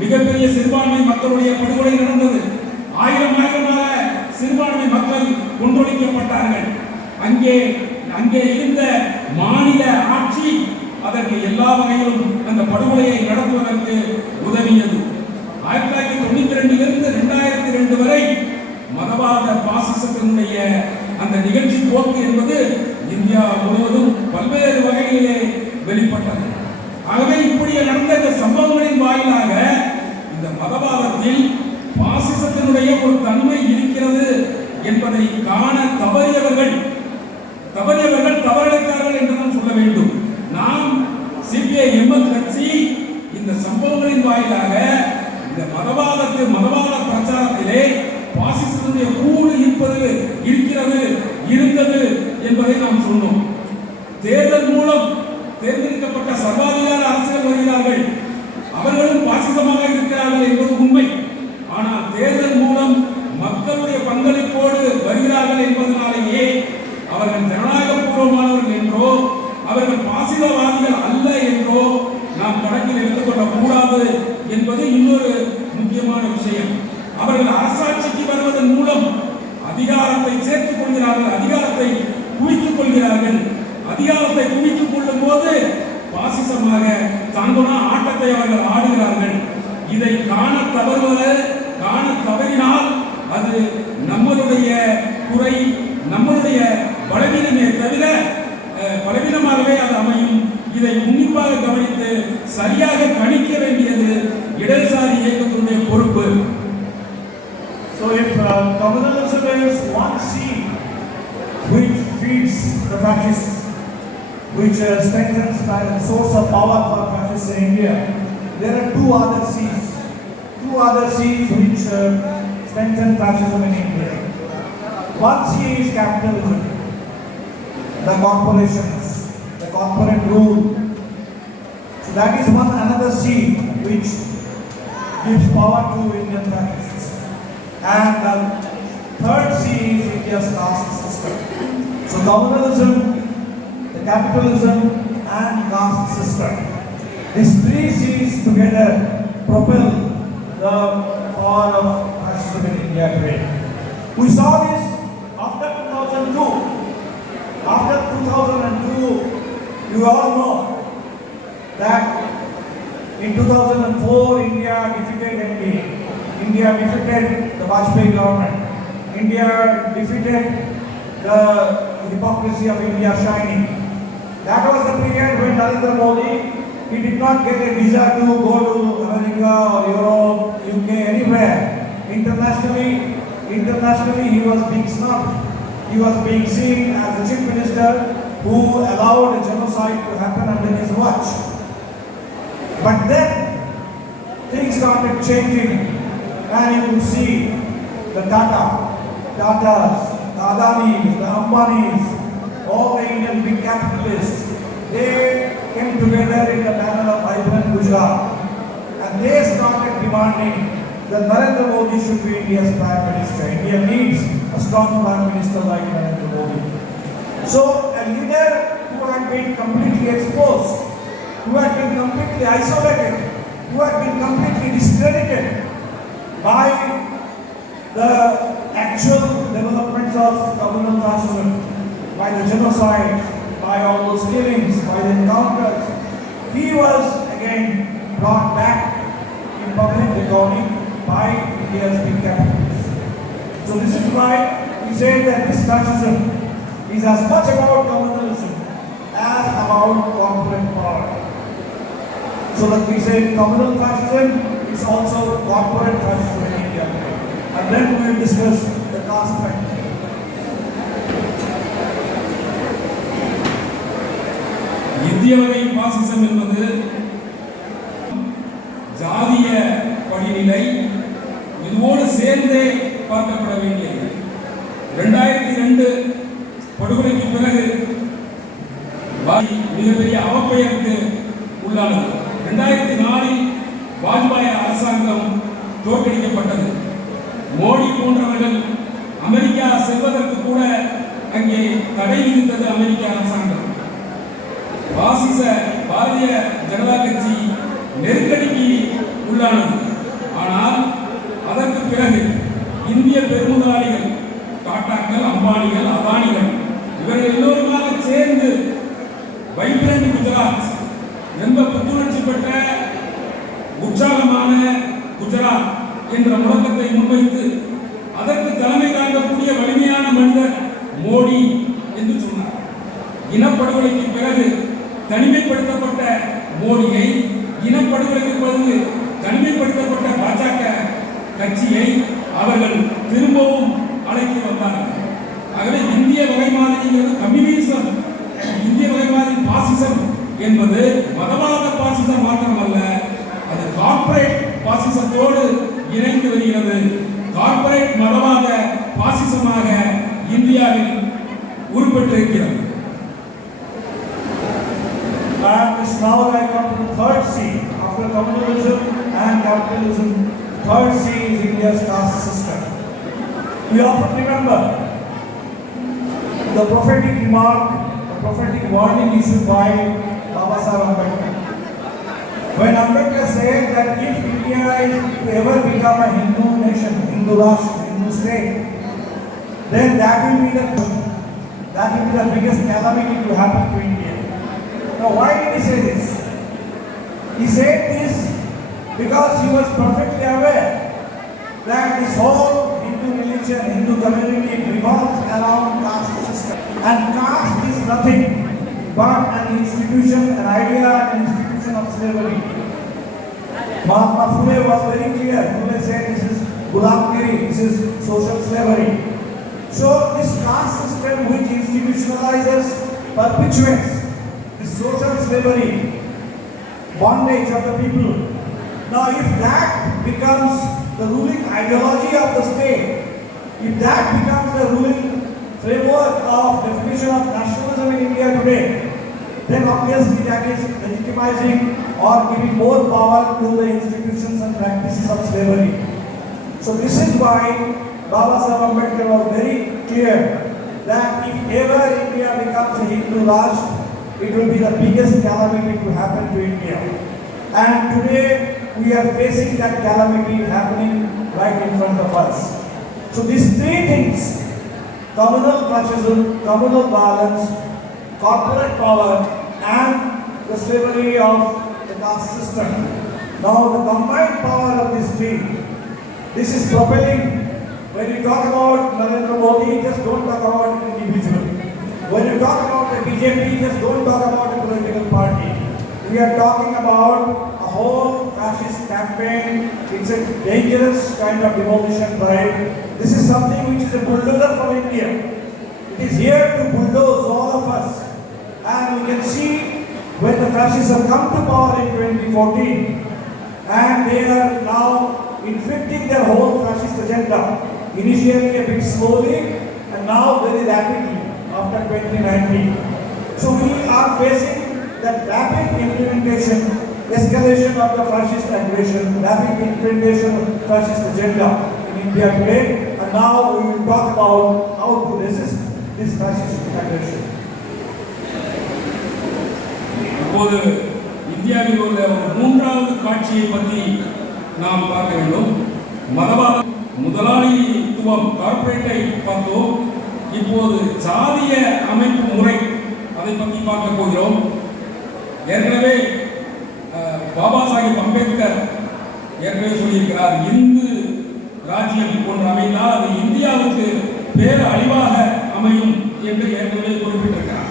மிகப்பெரிய சிறுபான்மை மக்களுடைய படுகொலை நடந்தது. ஆயிரமாக சிறுபான்மை மக்கள் கொன்றொழிக்கப்பட்டார்கள். அங்கே இருந்த மாநில ஆட்சி அதற்கு எல்லா வகையிலும் அந்த படுகொலையை நடத்துவதற்கு உதவியது. 1992 2002 வரை மதவாத பாசிசத்தினுடைய அந்த நிகழ்ச்சி போக்கு என்பது இந்தியா முழுவதும் பல்வேறு வகைகளிலே வெளிப்பட்டது. ஆகவே இப்படி நடந்த இந்த சம்பவங்களின் வாயிலாக இந்த மதவாதத்தில் பாசிசத்தினுடைய ஒரு தன்மை இருக்கிறது என்பதை காண தவறியவர்கள் தவறிழைத்தார்கள் என்றுதான் சொல்ல வேண்டும். நாம் சிபிஐ-எம்எல் கட்சி இந்த சம்பவங்களின் வாயிலாக இந்த மதவாத பிரச்சாரத்திலே பாசிசத்தினுடைய கூடு இருந்தது என்பதை நாம் சொன்னோம். தேர்தல் மூலம் தேர்ந்தெடுக்கப்பட்ட சர்வாதிகார அரசியல்வாதிகள் அவர்களும் பாசிசமாக இருக்கிறார்கள் என்பது உண்மை. ஆனால் தேர்தல் மூலம் மக்களுடைய பங்களிப்போடு வருகிறார்கள் என்பதனாலேயே அவர்கள் ஜனநாயகபூர்வமானவர்கள் என்றோ அவர்கள் பாசிசவாதிகள் அல்ல என்றோ நாம் கணக்கில் எடுத்துக்கொள்ளக் கூடாது என்பது இன்னொரு முக்கியமான விஷயம். அவர்கள் அரசாட்சிக்கு வருவதன் மூலம் அதிகாரத்தை சேர்த்துக் கொள்கிறார்கள், அதிகாரத்தை குவித்துக் கொள்கிறார்கள். அதிகாரத்தை குவித்துக் கொள்ளும் போது பாசிசமாக தாங்கோனா ஆட்டத்தை அவர்கள் ஆடுகிறார்கள். இதை காண தவறினால் அது நம்மளுடைய குறை, நம்மளுடைய பலவீனமே தவிர பலவீனமாகவே அது அமையும். இதை உன்னிப்பாக கவனித்து சரியாக கணிக்க வேண்டியது இடதுசாரி இயக்கத்தினுடைய பொறுப்பு. So if communalism is one seed which feeds the fascists, which strengthens the source of power for fascists in India. There are two other C's which strengthen fascism in India. One C is capitalism, the corporations, the corporate rule. So that is another C which gives power to Indian fascists. And the third C is India's caste system. So communalism, the capitalism and caste system. These three C's together propel the power of fascism in India today. We saw this after 2002. After 2002, you all know that in 2004, India defeated NDA. India defeated the Vajpayee government. India defeated the hypocrisy of India shining. That was the period when Narendra Modi, he did not get a visa to go to America or Europe, UK, anywhere. Internationally, he was being snubbed. He was being seen as a chief minister who allowed a genocide to happen under his watch. But then things started changing, and you could see the Tatas, the Adanis, the Ambanis, all the Indian big capitalists, they came together in a manner of vibrant Gujarat, and they started demanding that Narendra Modi should be India's Prime Minister. India needs a strong Prime Minister like Narendra Modi. So a leader who had been completely exposed, who had been completely isolated, who had been completely discredited by the actual developments of communal fascism, by the genocide, by all those killings, by the encounters, he was again brought back in public reckoning by India's big capitals. So this is why we say that this fascism is as much about communalism as about corporate power. So that we say communal fascism is also corporate fascism in India. And then we will discuss the caste factor. இந்திய வகை பாசிசம் என்பது ஜாதிய படிநிலை இதோடு சேர்ந்தே பார்க்கப்பட வேண்டியது. 2002 படுகொலைக்கு பிறகு மிகப்பெரிய அவப்பெயருக்கு உள்ளானது. 2004 வாஜ்பாய் அரசாங்கம் தோற்கடிக்கப்பட்டது. மோடி போன்றவர்கள் அமெரிக்கா செல்வதற்கு கூட அங்கே தடை விதித்தது அமெரிக்க அரசாங்கம். பாசிச பாரதிய ஜனதா கட்சி நெருக்கடிக்கு உள்ளானது. ஆனால் அதற்கு பிறகு இந்திய பெருமுதலாளிகள், டாட்டாக்கள், அம்பானிகள், அதானிகள் இவர்கள் எல்லோருமாக சேர்ந்து வைப்ரண்ட் குஜராத் என்ற புத்துணர்ச்சி பெற்ற உற்சாகமான குஜராத் என்ற முழக்கத்தை முன்வைத்து அதற்கு தலைமை தாங்கக்கூடிய வலிமையான மனிதர் மோடி என்று சொன்னார். இனப்படுகொலைக்கு பிறகு தனிமைப்படுத்தப்பட்ட மோடியை, இனப்படுகொலைக்கு பிறகு தனிமைப்படுத்தப்பட்ட பாஜக கட்சியை அவர்கள் திரும்பவும் அழைத்து வந்தார்கள். ஆகவே இந்திய வகை மாதிரிங்கிறது கம்யூனிசம், இந்திய வகை மாதிரி பாசிசம் என்பது மதவாத பாசிசம் மாத்திரமல்ல, அது கார்ப்பரேட் பாசிசத்தோடு இணைந்து வருகிறது. கார்ப்பரேட் மதவாத பாசிசமாக இந்தியாவில் உருப்பெற்றிருக்கிறது. And now I come to the third C. After communalism and capitalism, third C is India's caste system. We often remember the prophetic remark, the prophetic warning issued by Baba Saheb Ambedkar. When Ambedkar said that if India is to ever become a Hindu nation, Hindu Rashtra, Hindu state, then that will be the biggest calamity to happen to India. Now, why did he say this? He said this because he was perfectly aware that this whole Hindu religion, Hindu community revolves around caste system. And caste is nothing but an institution, an idea, an institution of slavery. Mahatma Phule was very clear. Phule said this is Gulambgiri, this is social slavery. So this caste system which institutionalizes, perpetuates slavery, bondage of the people. Now, if that becomes the ruling ideology of the state, if that becomes the ruling framework of definition of nationalism in India today, then obviously that is legitimizing or giving more power to the institutions and practices of slavery. So this is why Baba Saheb Ambedkar was very clear that if ever India becomes a Hindu Rashtra, it will be the biggest calamity to happen to India. And today we are facing that calamity happening right in front of us. So these three things, communal fascism, communal violence, corporate power, and the slavery of the caste system. Now the combined power of these three, this is propelling. When you talk about Narendra Modi, just don't talk about an individual. When you talk about the BJP, just don't talk about a political party. We are talking about a whole fascist campaign. It's a dangerous kind of demolition drive. This is something which is a bulldozer for India. It is here to bulldoze all of us. And we can see when the fascists have come to power in 2014, and they are now inflicting their whole fascist agenda. Initially a bit slowly, and now very rapidly after 2019. So we are facing that rapid implementation, escalation of the fascist aggression, rapid implementation of fascist agenda in India today. And now we will talk about how to resist this fascist aggression. இப்போது இந்தியாவில் உள்ள ஒரு மூன்றாவது காட்சியை பற்றி நாம் பார்க்க வேண்டும். மதவாத முதலாளித்துவம் கார்ப்பரேட்டை பார்த்தோம். இப்போது சாதிய அமைப்பு முறை அதை பற்றி பார்க்க போகிறோம். ஏற்கனவே பாபா சாஹிப் அம்பேத்கர் ஏற்கனவே சொல்லியிருக்கிறார், இந்து ராஜ்யம் ஒன்று அமைந்தால் அது இந்தியாவுக்கு பேர் அழிவாக அமையும் என்று ஏற்கனவே குறிப்பிட்டிருக்கிறார்.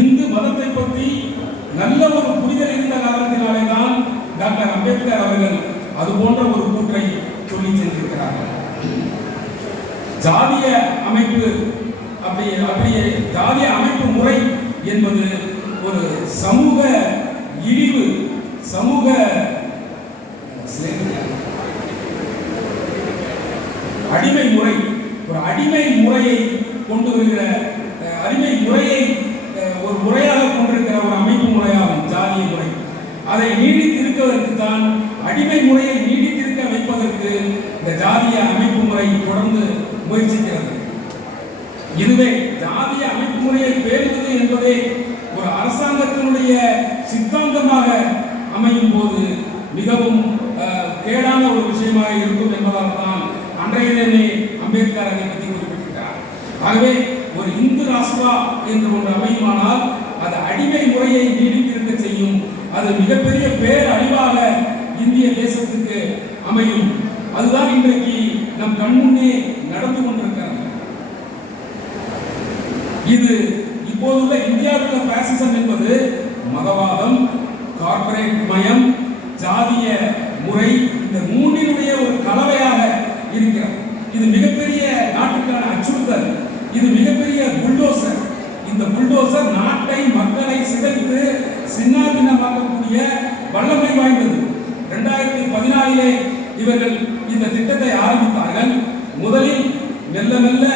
இந்து மதத்தை பற்றி நல்ல ஒரு புரிதல் இருந்த காரணத்தினாலே தான் டாக்டர் அம்பேத்கர் அவர்கள் அது போன்ற ஒரு கூற்றை சொல்லி சென்றிருக்கிறார்கள். ஜாதிய அமைப்பு அப்படியே ஜாதிய அமைப்பு முறை என்பது ஒரு சமூக இழிவு, சமூக அடிமை முறை, ஒரு அடிமை முறையை கொண்டு வருகிற அடிமை முறையை ஒரு முறையாக கொண்டிருக்கிற ஒரு அமைப்பு முறையாகும் ஜாதிய முறை. அதை நீடித்திருப்பதற்கு தான், அடிமை முறையை நீடித்திருக்க வைப்பதற்கு இந்த ஜாதிய அமைப்பு முறை தொடர்ந்து முயற்சிக்கிறது. இதுவே ஜாதிய அமைப்பு முறையை பேணுவது என்பதே ஒரு அரசாங்கத்தினுடைய சித்தாந்தமாக அமையும் போது மிகவும் கேடான ஒரு விஷயமாக இருக்கும் என்பதால் தான் அன்றைய தினமே அம்பேத்கர் அதை பற்றி குறிப்பிட்டிருக்கிறார். ஆகவே ஒரு இந்து ராஷ்டிரா என்று ஒன்று அமையுமானால் அது அடிமை முறையை நீடித்திருக்க செய்யும். அது மிகப்பெரிய பேர் அழிவாக இந்திய தேசத்துக்கு அமையும். அதுதான் இன்றைக்கு நம் கண்முன்னே நடந்து கொண்டிருக்கிறது. இது இப்போதுள்ள இந்தியாவுள்ள பாசிசம் என்பது மதவாதம், கார்ப்பரேட் மயம், ஜாதிய முறை, இந்த மூன்றினுடைய ஒரு கலவையாக இருக்கிறது. இது மிகப்பெரிய நாட்டுக்கான அச்சுறுத்தல். இது மிகப்பெரிய புல்டோசர். இந்த புல்டோசர் நாட்டை, மக்களை சிதைத்து சின்னாபின்னமாக்கக்கூடிய வல்லமை வாய்ந்தது. 2014 இவர்கள் இந்த திட்டத்தை ஆரம்பித்தார்கள். முதலில் மெல்ல மெல்ல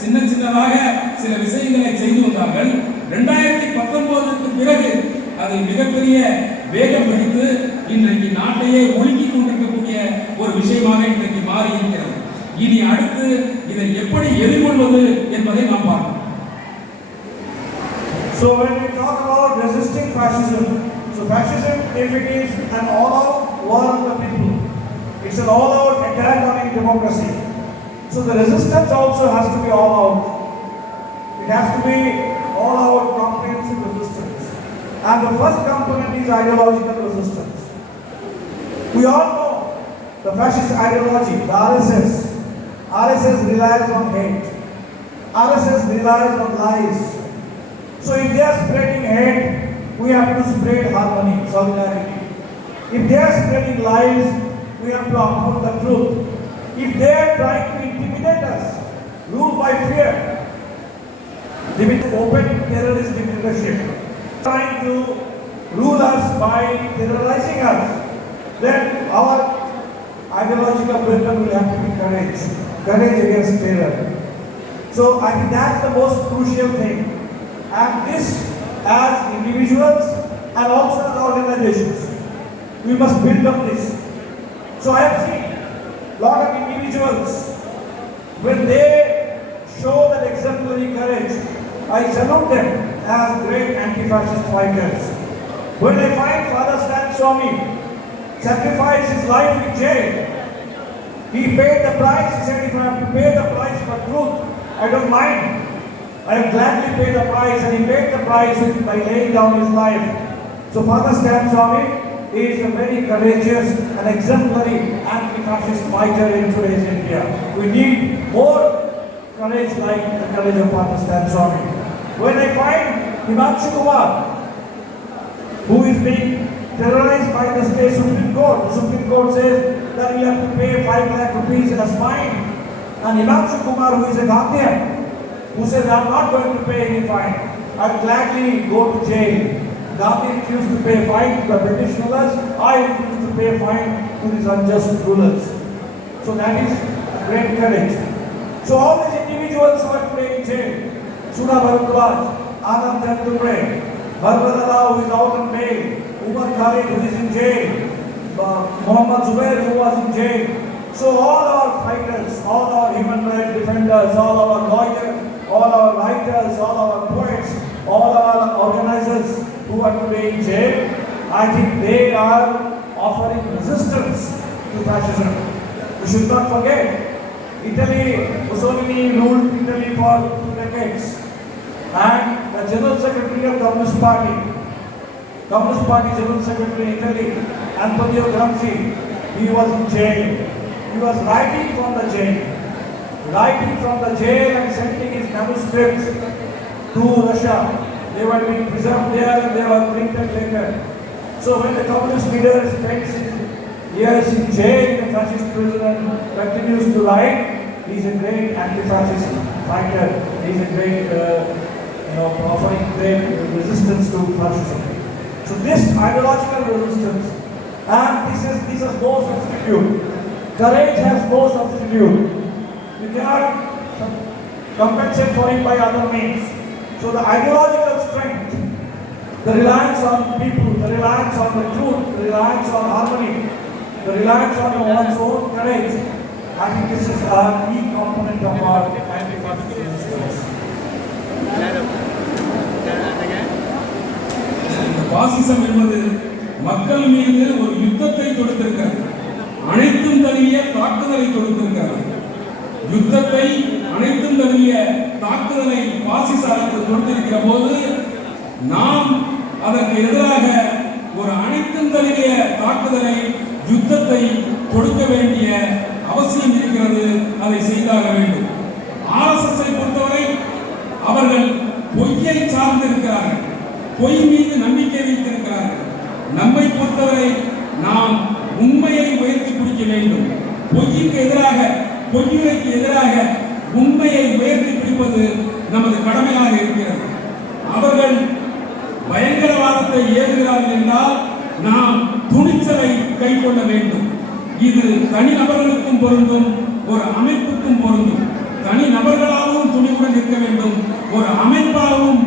சின்ன சின்னதாக சில விஷயங்களை செய்து வந்தார்கள். 2019க்கு பிறகு அது மிகப்பெரிய வேகம் பிடித்து இன்றைக்கு நாட்டையே ஒழுங்கிக் கொண்டிருக்கக்கூடிய ஒரு விஷயமாக இன்றைக்கு மாறி இருக்கிறது. இனி அடுத்து இதை எப்படி எதிர்கொள்வது என்பதை நாம் பார்ப்போம். So when we talk about resisting fascism, so fascism, if it is an all-out war on the people, it's an all-out attack on democracy. So the resistance also has to be all-out. It has to be all-out comprehensive resistance. And the first component is ideological resistance. We all know the fascist ideology, the RSS. RSS relies on hate. RSS relies on lies. So if they are spreading hate, we have to spread harmony, solidarity. If they are spreading lies, we have to uphold the truth. If they are trying to intimidate us, rule by fear, open terrorist dictatorship, trying to rule us by terrorizing us, then our ideological weapon will have to be courage. Courage against terror. So I think that's the most crucial thing. And this, as individuals and also as organizations, we must build on this. So I have seen a lot of individuals, when they show that exemplary courage, I salute them as great anti-fascist fighters. When I find Father Stan Swami sacrificed his life in jail, he paid the price. He said, if I have to pay the price for truth, I don't mind. I will gladly pay the price, and he paid the price by laying down his life. So Father Stan Swami is a very courageous and exemplary anti-fascist fighter in today's India. We need more courage like the courage of Father Stan Swami. When I find Himanshu Kumar, who is being terrorized by the state Supreme Court, the Supreme Court says that we have to pay 5 lakh rupees as fine. And Himanshu Kumar, who is a Gandhian, who says, I am not going to pay any fine. I will gladly go to jail. Gandhi refused to pay fine to the British rulers. I refuse to pay fine to these unjust rulers. So that is great courage. So all these individuals who are today in jail, Sudha Bharadwaj, Anand Tendulkar, Barbara, who is out on bail, Umar Khalid, who is in jail, Muhammad Zubair, who was in jail. So all our fighters, all our human rights defenders, all our lawyers, all our writers, all our poets, all our organizers who are today in jail, I think they are offering resistance to fascism. We should not forget, Italy, Mussolini ruled Italy for 2 decades. And the General Secretary of Communist Party General Secretary in Italy, Antonio Gramsci, he was in jail. He was writing from the jail and sending his manuscripts to Russia. They were being preserved there and they were printed later. So when the communist leader spends years in jail, the fascist president continues to write, he is a great anti-fascist fighter. He is a great, offering great resistance to fascism. So this ideological resistance, and this has no substitute. Courage has no substitute. You cannot compensate for it by other means. So the ideological strength, the reliance on people, the reliance on the truth, the reliance on harmony, the reliance on one's own courage, I think this is a key component of our anti-fascist resistance. பாசிசம் என்பது மக்கள் மீது ஒரு யுத்தத்தை தொடுத்திருக்கிறது. அனைத்தும் தழுவிய தாக்குதலை தொடுத்திருக்கிறது. யுத்தத்தை அனைத்தும் தழுவிய தாக்குதலை பாசிச அரசு தொடுத்திருக்கிற போது நாம் அதற்கு எதிராக ஒரு அனைத்தும் தழுவிய தாக்குதலை யுத்தத்தை கொடுக்க வேண்டிய அவசியம் இருக்கிறது. அதை செய்தாக வேண்டும். ஆர்எஸ்எஸ்ஐ பொறுத்தவரை அவர்கள் பொய்யை சார்ந்திருக்கிறார்கள். பொய் மீது நம்பிக்கை வைத்திருக்கிறார்கள். நம்மை பொறுத்தவரை நாம் உண்மையை உயர்த்தி பிடிக்க வேண்டும். பொய்யுக்கு எதிராக, பொய்யுரைக்கு எதிராக உண்மையை உயர்த்தி பிடிப்பது நமது கடமையாக இருக்கிறது. அவர்கள் பயங்கரவாதத்தை ஏவுகிறார்கள் என்றால் நாம் துணிச்சலை கைக்கொள்ள வேண்டும். இது தனிநபர்களுக்கும் பொருந்தும், ஒரு அமைப்புக்கும் பொருந்தும். தனிநபர்களாகவும் துணிவுடன் இருக்க வேண்டும், ஒரு அமைப்பாகவும்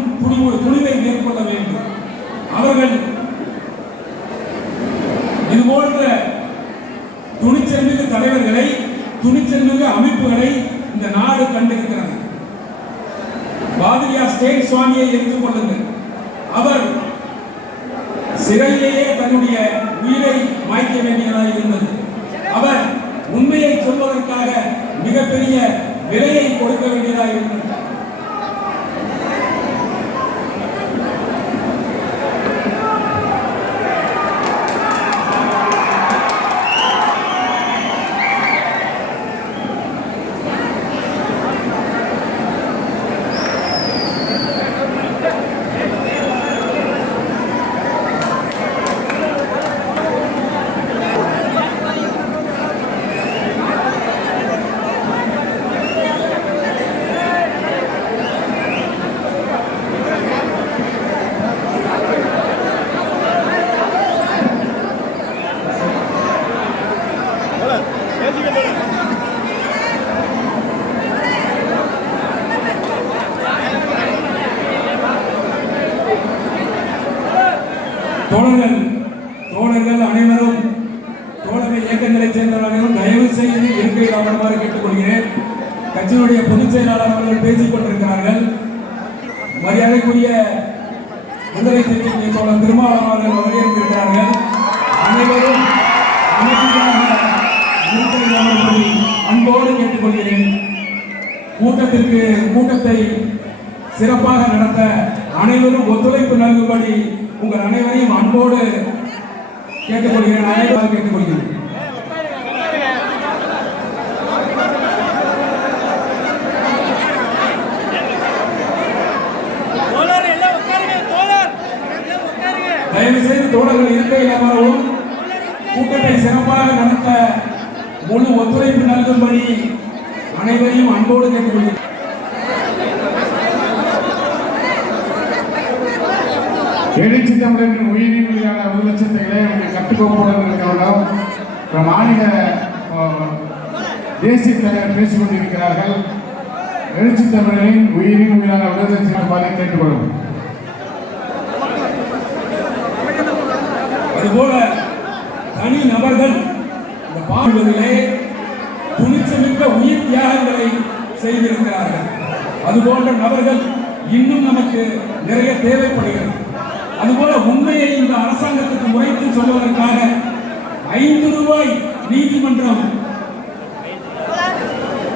துணிவை மேற்கொள்ள வேண்டும். அவர்கள் இதுபோன்ற துணிச்சல்மிகு தலைவர்களை, துணிச்சல்மிகு அமைப்புகளை இந்த நாடு கண்டிருக்கிறது. பாதிரியா ஸ்டேட் சுவாமியை எடுத்துக் கொள்ளுங்கள். அவர் சிறையிலேயே தன்னுடைய உயிரை மாய்க்க வேண்டியதாக இருந்தது. அவர் உண்மையை சொல்வதற்காக மிகப்பெரிய விலையை கொடுக்க வேண்டியதாக இருந்தது. தோழர்கள் அனைவரும் தோழமை இயக்கங்களைச் சேர்ந்த அனைவரும் தயவு செய்து இருக்கையில் அமருமாறு கேட்டுக்கொள்கிறேன். கட்சியினுடைய பொதுச் செயலாளர் அவர்கள் பேசிக் கொண்டிருக்கிறார்கள். மரியாதைக்குரிய விடுதலை சிறுத்தைகள் தோழர் திருமாவளவன் அவர்கள் வரவேற்றிருக்கிறார்கள். அனைவரும் அமைதியாக இருக்கையில் அமரும்படி அன்போடு கேட்டுக்கொள்கிறேன். கூட்டத்தை சிறப்பாக நடத்த அனைவரும் ஒத்துழைப்பு நல்கும்படி உங்கள் அனைவரையும் அன்போடு கேட்டுக்கொள்கிறேன். அனைவரும் கேட்டுக்கொள்கிறேன். தயவு செய்து தோழர்கள் இருக்கையில் அமரவும். கூட்டத்தை சிறப்பாக நடத்த முழு ஒத்துழைப்பு நல்கும்படி அனைவரையும் அன்போடு கேட்டுக்கொள்கிறேன். எழுச்சி தமிழரின் உயிரின் மீதான விமர்சனங்களை கட்டுக்கோப்புடன் இருக்க வேண்டும். மாநில தேசிய தலைவர் பேசிக் கொண்டிருக்கிறார்கள். எழுச்சி தமிழரின் உயிரின் மீதான விமர்சனங்களை கேட்டுக்கொள்ளும். அதுபோல தனி நபர்கள் இந்த பாடுவதிலே துணிச்சமிக்க உயிர் தியாகங்களை செய்திருக்கிறார்கள். அதுபோன்ற நபர்கள் இன்னும் நமக்கு நிறைய தேவைப்படுகிறது. அதுபோல உண்மையை இந்த அரசாங்கத்துக்கு முறைத்து சொல்வதற்காக 5 ரூபாய் நீதிமன்றம்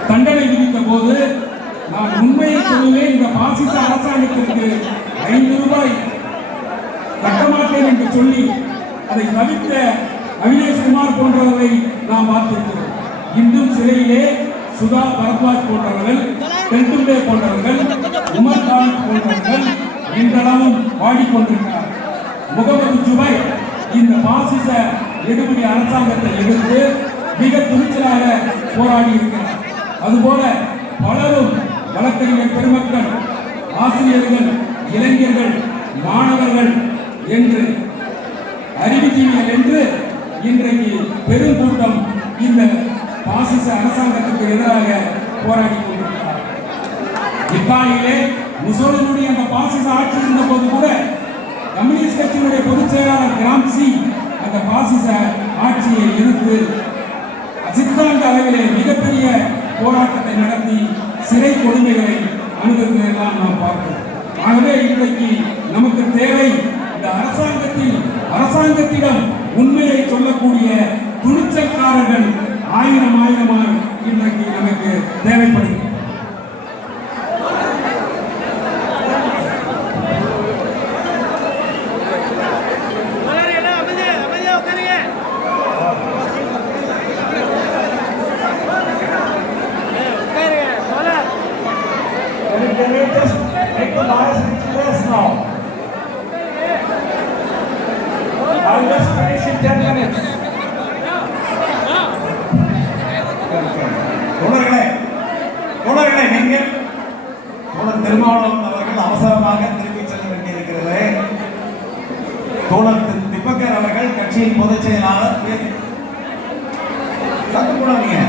தண்டனை விதித்த போது நான் உண்மையை சொல்லுவேன், இந்த பாசிச அரசாங்கத்திற்கு 5 ரூபாய் கட்டமாட்டேன் என்று சொல்லி அதை தவிர்த்த அவினேஷ்குமார் போன்றவர்களை நாம் பார்த்திருக்கிறோம். இன்றும் சிறையிலே சுதா பரத்வாஜ் போன்றவர்கள், தென்துண்டே போன்றவர்கள், உமர் கான் போன்றவர்கள் இன்றளவும் வாடிக்கொண்டிருக்கிறார். முகமது ஜுபைர் இந்த பாசிச எடுபடி அரசாங்கத்தை எதிர்த்து மிக துணிச்சலாக போராடி இருக்கிறார். அதுபோல பலரும் வழக்கறிஞர் பெருமக்கள், ஆசிரியர்கள், இளைஞர்கள், மாணவர்கள் என்று அறிவுஜீவிகள் என்று இன்றைக்கு பெருங்கூட்டம் இந்த பாசிச அரசாங்கத்துக்கு எதிராக போராடி கொண்டிருக்கிறார். இத்தாலியிலே முசோலினுடைய அந்த பாசிச ஆட்சி இருந்த போது கூட கம்யூனிஸ்ட் கட்சியினுடைய பொதுச் செயலாளர் கிராம்சி அந்த பாசிச ஆட்சியை எதிர்த்து சித்தாந்த அளவிலே மிகப்பெரிய போராட்டத்தை நடத்தி சிறை கொடுமைகளை அனுபவித்ததெல்லாம் நாம் பார்க்கிறோம். ஆகவே இன்றைக்கு நமக்கு தேவை இந்த அரசாங்கத்திடம் உண்மையை சொல்லக்கூடிய துணிச்சல்காரர்கள் ஆயிரமாய் இன்றைக்கு நமக்கு தேவைப்படுகிறது. I'll just finish in 10 minutes. தோழர்களே, நீங்கள் தோழர் திருமாவளவன் அவர்கள் அவசரமாக திரும்பி செல்ல வேண்டியிருக்கிறது. தோழர் திபக்கர் அவர்கள் கட்சியின் பொதுச் செயலாளர் பேசி சத்தம் போடாதீங்க.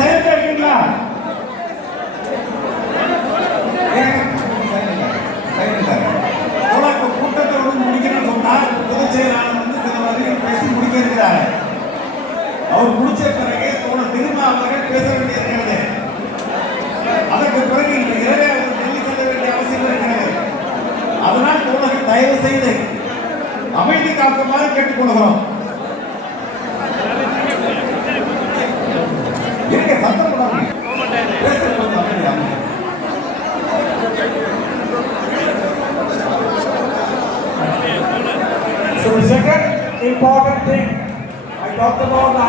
சைலண்டா இருக்கீங்களா? கூட்டத்தோடு முடிக்கணும்னு சொன்னால் பொதுச் செயலாளர் சில வரைக்கும் பேசி முடிக்க இருக்கிறார். அவர் முடிச்ச பிறகு தோழர் திரும்ப அவர்கள் பேச வேண்டியிருக்கிறது. அதற்கு பிறகு இரவே அவர் டெல்லி செல்ல வேண்டிய அவசியம் இருக்கிறது. அதனால் தோழர்கள் தயவு செய்து அமைதி காக்குமாறு கேட்டுக்கொள்கிறோம். இருக்க சத்தம் போடாம பேசுறது அமைதியாக. So the second important thing, I talked about the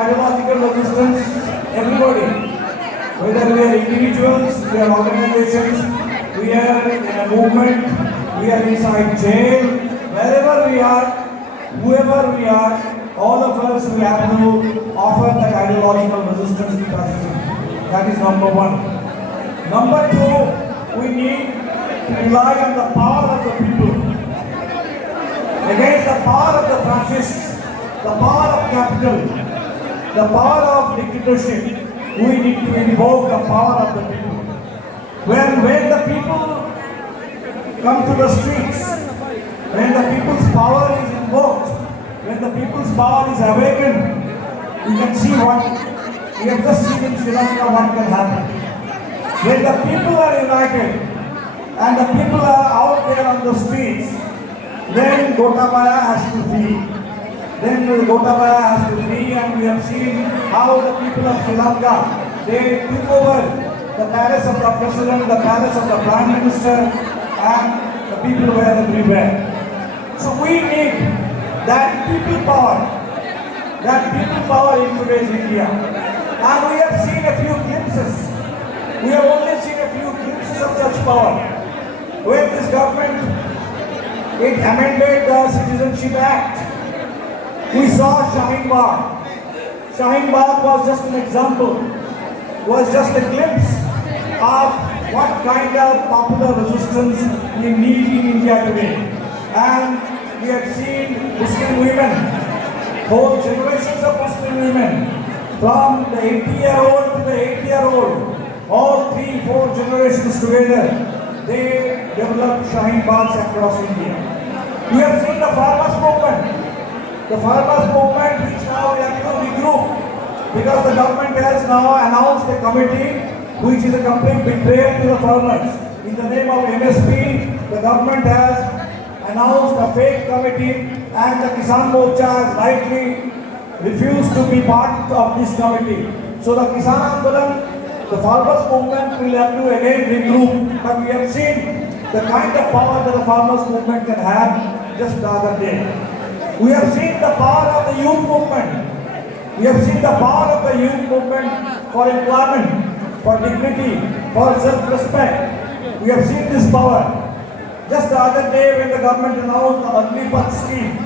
ideological resistance. Everybody, whether we are individuals, we are organizations, we are in a movement, we are inside jail, wherever we are, whoever we are, all of us we have to offer that ideological resistance to fascism. That is number one. Number two, we need to rely on the power of the people. Against the power of the fascists, the power of capital, the power of dictatorship, we need to invoke the power of the people. When the people come to the streets, when the people's power is invoked, when the people's power is awakened, you can see what we have just seen in Sri Lanka, what can happen. When the people are united and the people are out there on the streets, then Gotabaya has to flee. Then Gotabaya has to flee, and we have seen how the people of Sri Lanka, they took over the palace of the president, the palace of the prime minister, and the people were everywhere. So we need that people power in today's India. And we have seen a few glimpses. We have only seen a few glimpses of such power. When this government, it amended the Citizenship Act, we saw Shaheen Bagh. Shaheen Bagh was just an example, was just a glimpse of what kind of popular resistance we need in India today. And we have seen Muslim women, whole generations of Muslim women, from the 80-year-old to the 80-year-old, all 3-4 generations together, they developed Shaheen Baghs across India. We have seen the farmers' movement. The farmers' movement, which now we have to regroup, because the government has now announced a committee which is a complete betrayal to the farmers. In the name of MSP, the government has announced a fake committee, and the Kisan Morcha has rightly refused to be part of this committee. So the Kisan Andolan, the farmers' movement will have to again regroup, but we have seen the kind of power that the farmers' movement can have just the other day. We have seen the power of the youth movement. We have seen the power of the youth movement for employment, for dignity, for self-respect. We have seen this power. Just the other day when the government announced the Agnipath scheme,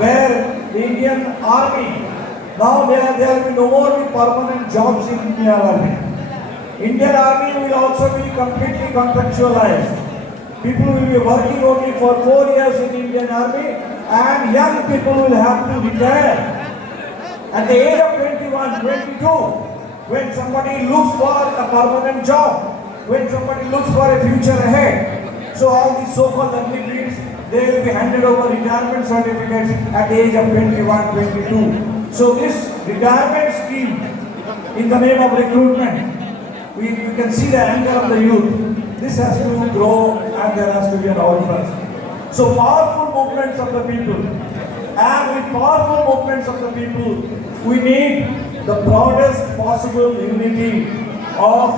where the Indian Army, now there will be no more permanent jobs in Indian Army. Indian Army will also be completely contractualized. People will be working only for 4 years in Indian Army, and young people will have to retire at the age of 21, 22, when somebody looks for a permanent job, when somebody looks for a future ahead. So all these so-called ugly they will be handed over retirement certificates at the age of 21, 22. So this retirement scheme, in the name of recruitment, we can see the anger of the youth. This has to grow, and there has to be an outburst. So powerful movements of the people, and with powerful movements of the people, we need the broadest possible unity of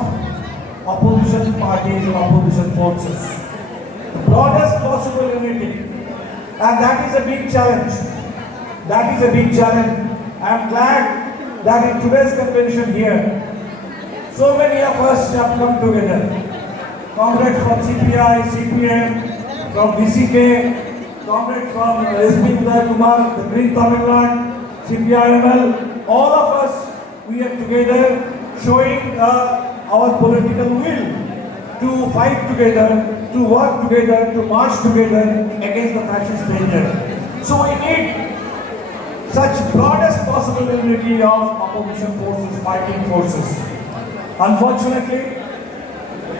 opposition parties and opposition forces. The broadest possible unity, and that is a big challenge. That is a big challenge. I am glad that in today's convention here, so many of us have come together. Comrades from CPI, CPM, from VCK, comrades from Sp.Kumar, the Green Tamil Nadu, Cpi-Ml, all of us, we are together showing our political will to fight together, to work together, to march together against the fascist danger. So we need such broadest possible unity of opposition forces, fighting forces. Unfortunately,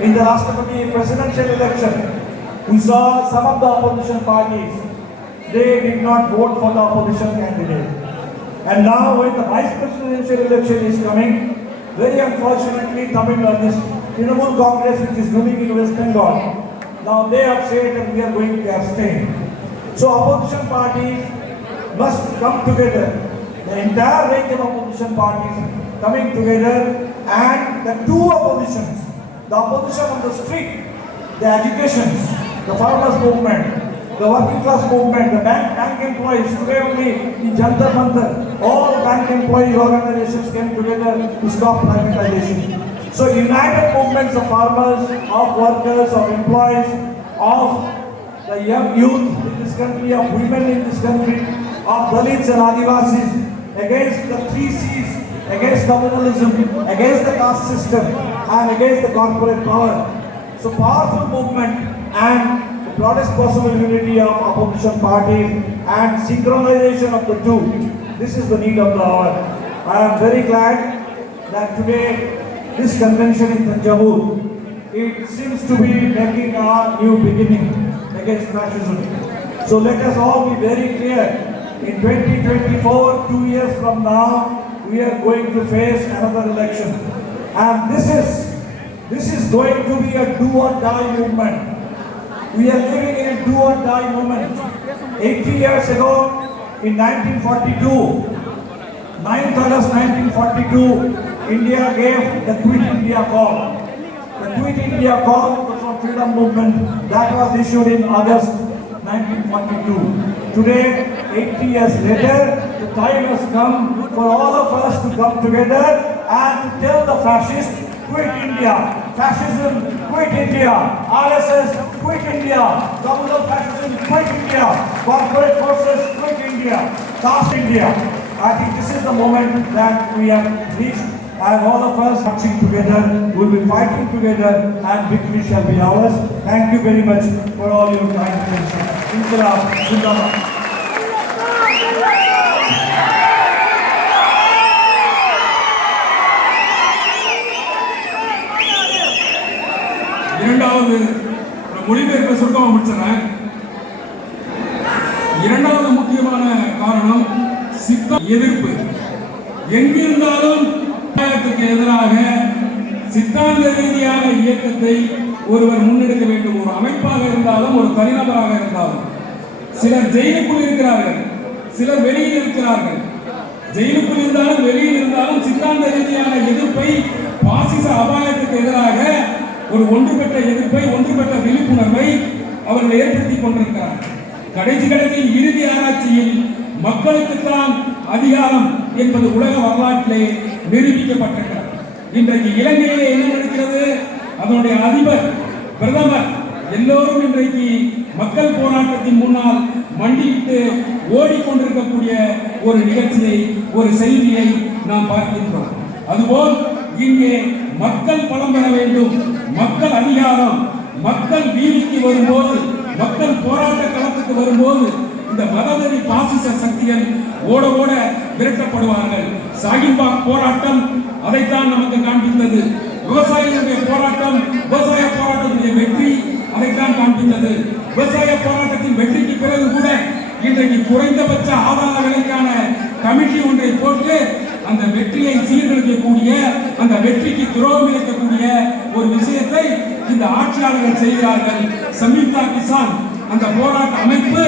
in the Rashtrapati presidential election, we saw some of the opposition parties, they did not vote for the opposition candidate. And now when the vice presidential election is coming, very unfortunately, Tamil Nadu, Trinamool Congress, which is ruling in West Bengal, now they have said that we are going to abstain. So opposition parties must come together, the entire range of opposition parties coming together, and the two oppositions, the opposition on the street, the agitations, the farmers movement, the working class movement, the bank employees, today only in Jantar Mantar, all bank employees organizations came together to stop privatization. So united movements of farmers, of workers, of employees, of the young youth in this country, of women in this country, of Dalits and Adivasis, against the 3 C's, against communalism, against the caste system, and against the corporate power. So powerful movement and the broadest possible unity of opposition parties and synchronization of the two. This is the need of the hour. I am very glad that today this convention in Tanjavur, it seems to be making a new beginning. against fascism. So let us all be very clear. In 2024, 2 years from now, we are going to face another election. And this is going to be a do or die movement. We are living in a do or die moment. 80 years ago, in 1942, 9th August 1942, India gave the Quit India call. The Quit India call was a freedom movement that was issued in August 1942. Today, 80 years later, the time has come for all of us to come together and to tell the fascists, quit India. Fascism, quit India. RSS, quit India. Communal fascism, quit India. Corporate forces, quit India. Caste India. I think this is the moment that we have reached, and all of us marching together, will be fighting together, and victory shall be ours. Thank you very much for all your kind attention. Inqilab Zindabad. இரண்டாவது மொழிபெயர்ப்பை சுருக்கமாக முடிச்சிடறேன். இரண்டாவது முக்கியமான காரணம் சித்த எதிர்ப்பு. எங்கிருந்தாலும் எதிராக சித்தாந்த ரீதியான இயக்கத்தை ஒருவர் முன்னெடுக்க வேண்டும். ஒரு அமைப்பாக இருந்தாலும் ஒரு தனிநபராக இருந்தாலும். சிலர் ஜெயிலுக்குள் இருக்கிறார்கள், சிலர் வெளியில் இருக்கிறார்கள். ஜெயிலுக்குள் இருந்தாலும் வெளியில் இருந்தாலும் சித்தாந்த ரீதியான எதிர்ப்பை, பாசிச அபாயத்துக்கு எதிராக ஒரு ஒன்றுபட்ட எதிர்ப்பை, ஒன்றுபட்ட விழிப்புணர்வை அவர்கள் ஏற்படுத்திக் கொண்டிருக்கிறார்கள். கடைசியில் இறுதி ஆராய்ச்சியில் மக்களுக்குத்தான் அதிகாரம் என்பது உலக வரலாற்றிலே நிரூபிக்கப்பட்டிருக்கிறது. இன்றைக்கு இலங்கையிலே என்ன நடக்கிறது? அதனுடைய அதிபர், பிரதமர் எல்லோரும் இன்றைக்கு மக்கள் போராட்டத்தின் முன்னால் மண்டியிட்டு ஓடிக்கொண்டிருக்கக்கூடிய ஒரு நிகழ்ச்சியை, ஒரு செய்தியை நாம் பார்க்கின்றோம். அதுபோல் இங்கே மக்கள் பலம் பெற வேண்டும், மக்கள் அதிகாரம், மக்கள் வீதிக்கு வரும்போது, மக்கள் போராட்ட களத்துக்கு வரும்போது இந்த மதவெறி பாசிச சக்திகள் ஓட ஓட விரட்டப்படுவார்கள். சாகின்பாக் போராட்டம் அதைத்தான் நமக்கு காண்பித்தது. விவசாயிகளுடைய போராட்டம், விவசாய போராட்டத்துடைய வெற்றி அதைத்தான் காண்பித்தது. விவசாய போராட்டத்தின் வெற்றிக்கு பிறகு கூட இன்றைக்கு குறைந்தபட்ச ஆதார விலைக்கான கமிட்டி ஒன்றை போட்டு அந்த வெற்றியை சீர்குலைக்கக்கூடிய, அந்த வெற்றிக்கு துரோகம் இழைக்கக்கூடிய ஒரு விஷயத்தை இந்த ஆட்சியாளர்கள் செய்கிறார்கள். சம்யுக்தா கிசான் அந்த போராட்ட அமைப்பு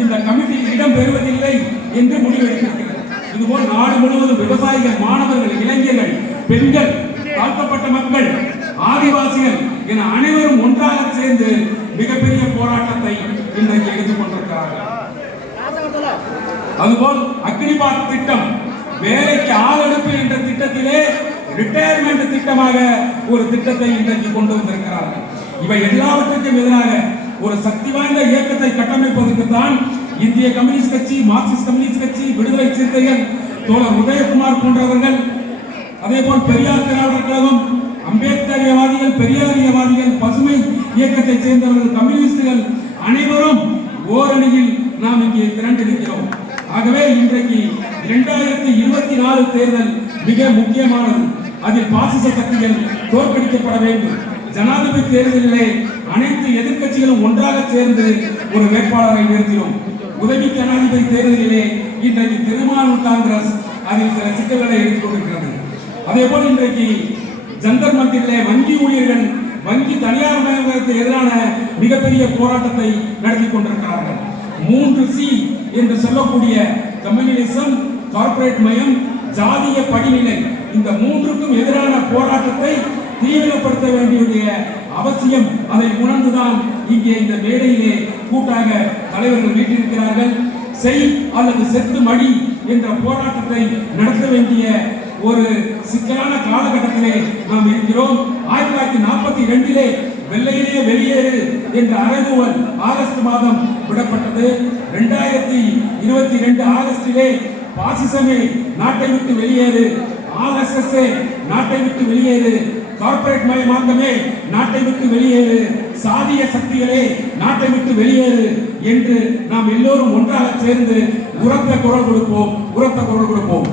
இந்த கமிட்டியில் இடம் பெறுவதில்லை என்று முடிவெடுத்திருக்கிறது. இதுபோல் நாடு முழுவதும் விவசாயிகள், மாணவர்கள், இளைஞர்கள், பெண்கள், தாழ்த்தப்பட்ட மக்கள், ஆதிவாசிகள் என அனைவரும் ஒன்றாக சேர்ந்து மிகப்பெரிய போராட்டத்தை இன்றைக்கு எடுத்துக் கொண்டிருக்கிறார்கள். அதுபோல் அக்னிபாத் திட்டம், வேலைக்கு ஆள் எடுப்பு என்ற திட்டத்திலே ரிட்டையர்மெண்ட் திட்டமாக ஒரு திட்டத்தை இன்றைக்கு கொண்டு வந்திருக்கிறார்கள். இவை எல்லாவற்றுக்கும் எதிராக ஒரு சக்தி வாய்ந்த இயக்கத்தை கட்டமைப்பதற்கு தான் இந்திய கம்யூனிஸ்ட் கட்சி, மார்க்சிஸ்ட் கம்யூனிஸ்ட் கட்சி, விடுதலை சிறுத்தைகள், தோழர் உதயகுமார் போன்றவர்கள், அதே போல் பெரியார் திராவிடர் கழகம், அம்பேத்கரியவாதிகள், பெரியாரியவாதிகள், பசுமை இயக்கத்தை சேர்ந்தவர்கள், கம்யூனிஸ்டுகள் அனைவரும் ஓரணியில் நாம் இங்கே திரண்டிருக்கிறோம். ஆகவே இன்றைக்கு 2024 தேர்தல் மிக முக்கியமானது. அதில் பாசிச சக்திகள் தோற்கடிக்கப்பட வேண்டும். ஜனாதிபதி தேர்தலிலே அனைத்து எதிர்க்கட்சிகளும் ஒன்றாக சேர்ந்து ஒரு வேட்பாளரை நிறுத்தினோம். உதவி ஜனாதிபதி தேர்தலிலே இன்றைக்கு திரிணாமுல் காங்கிரஸ் அதில் சில சிக்கல்களை எடுத்துக்கொண்டிருக்கிறது. அதே போல் இன்றைக்கு ஜந்தர் மந்திரிலே வங்கி ஊழியர்கள், வங்கி தனியார் மயத்துக்கு எதிரான மிகப்பெரிய போராட்டத்தை நடத்தி கொண்டிருக்கிறார்கள். 3C என்று சொல்லக்கூடிய கம்யூனிசம், கார்ப்பரேட் மயம், ஜாதிய படிநிலை, இந்த மூன்றுக்கும் எதிரான போராட்டத்தை தீவிரப்படுத்த வேண்டிய அவசியம், அதை உணர்ந்துதான் இங்கே இந்த மேடையிலே கூட்டாக தலைவர்கள் வீட்டிருக்கிறார்கள். செய் அல்லது செத்து மடி என்ற போராட்டத்தை நடத்த வேண்டிய ஒரு சிக்கலான காலகட்டத்திலே நாம் இருக்கிறோம். 1942 வெள்ளையிலே வெளியேறு என்ற அறைகூவல் ஆகஸ்ட் மாதம் விடப்பட்டது. 2022 ஆகஸ்டிலே பாசிசமே நாட்டை விட்டு வெளியேறு, RSS நாட்டை விட்டு வெளியேறு, கார்ப்பரேட் மயமாக்கமே நாட்டை விட்டு வெளியேறு, சாதிய சக்திகளே நாட்டை விட்டு வெளியேறு என்று நாம் எல்லோரும் ஒன்றாக சேர்ந்து உரத்த குரல் கொடுப்போம்.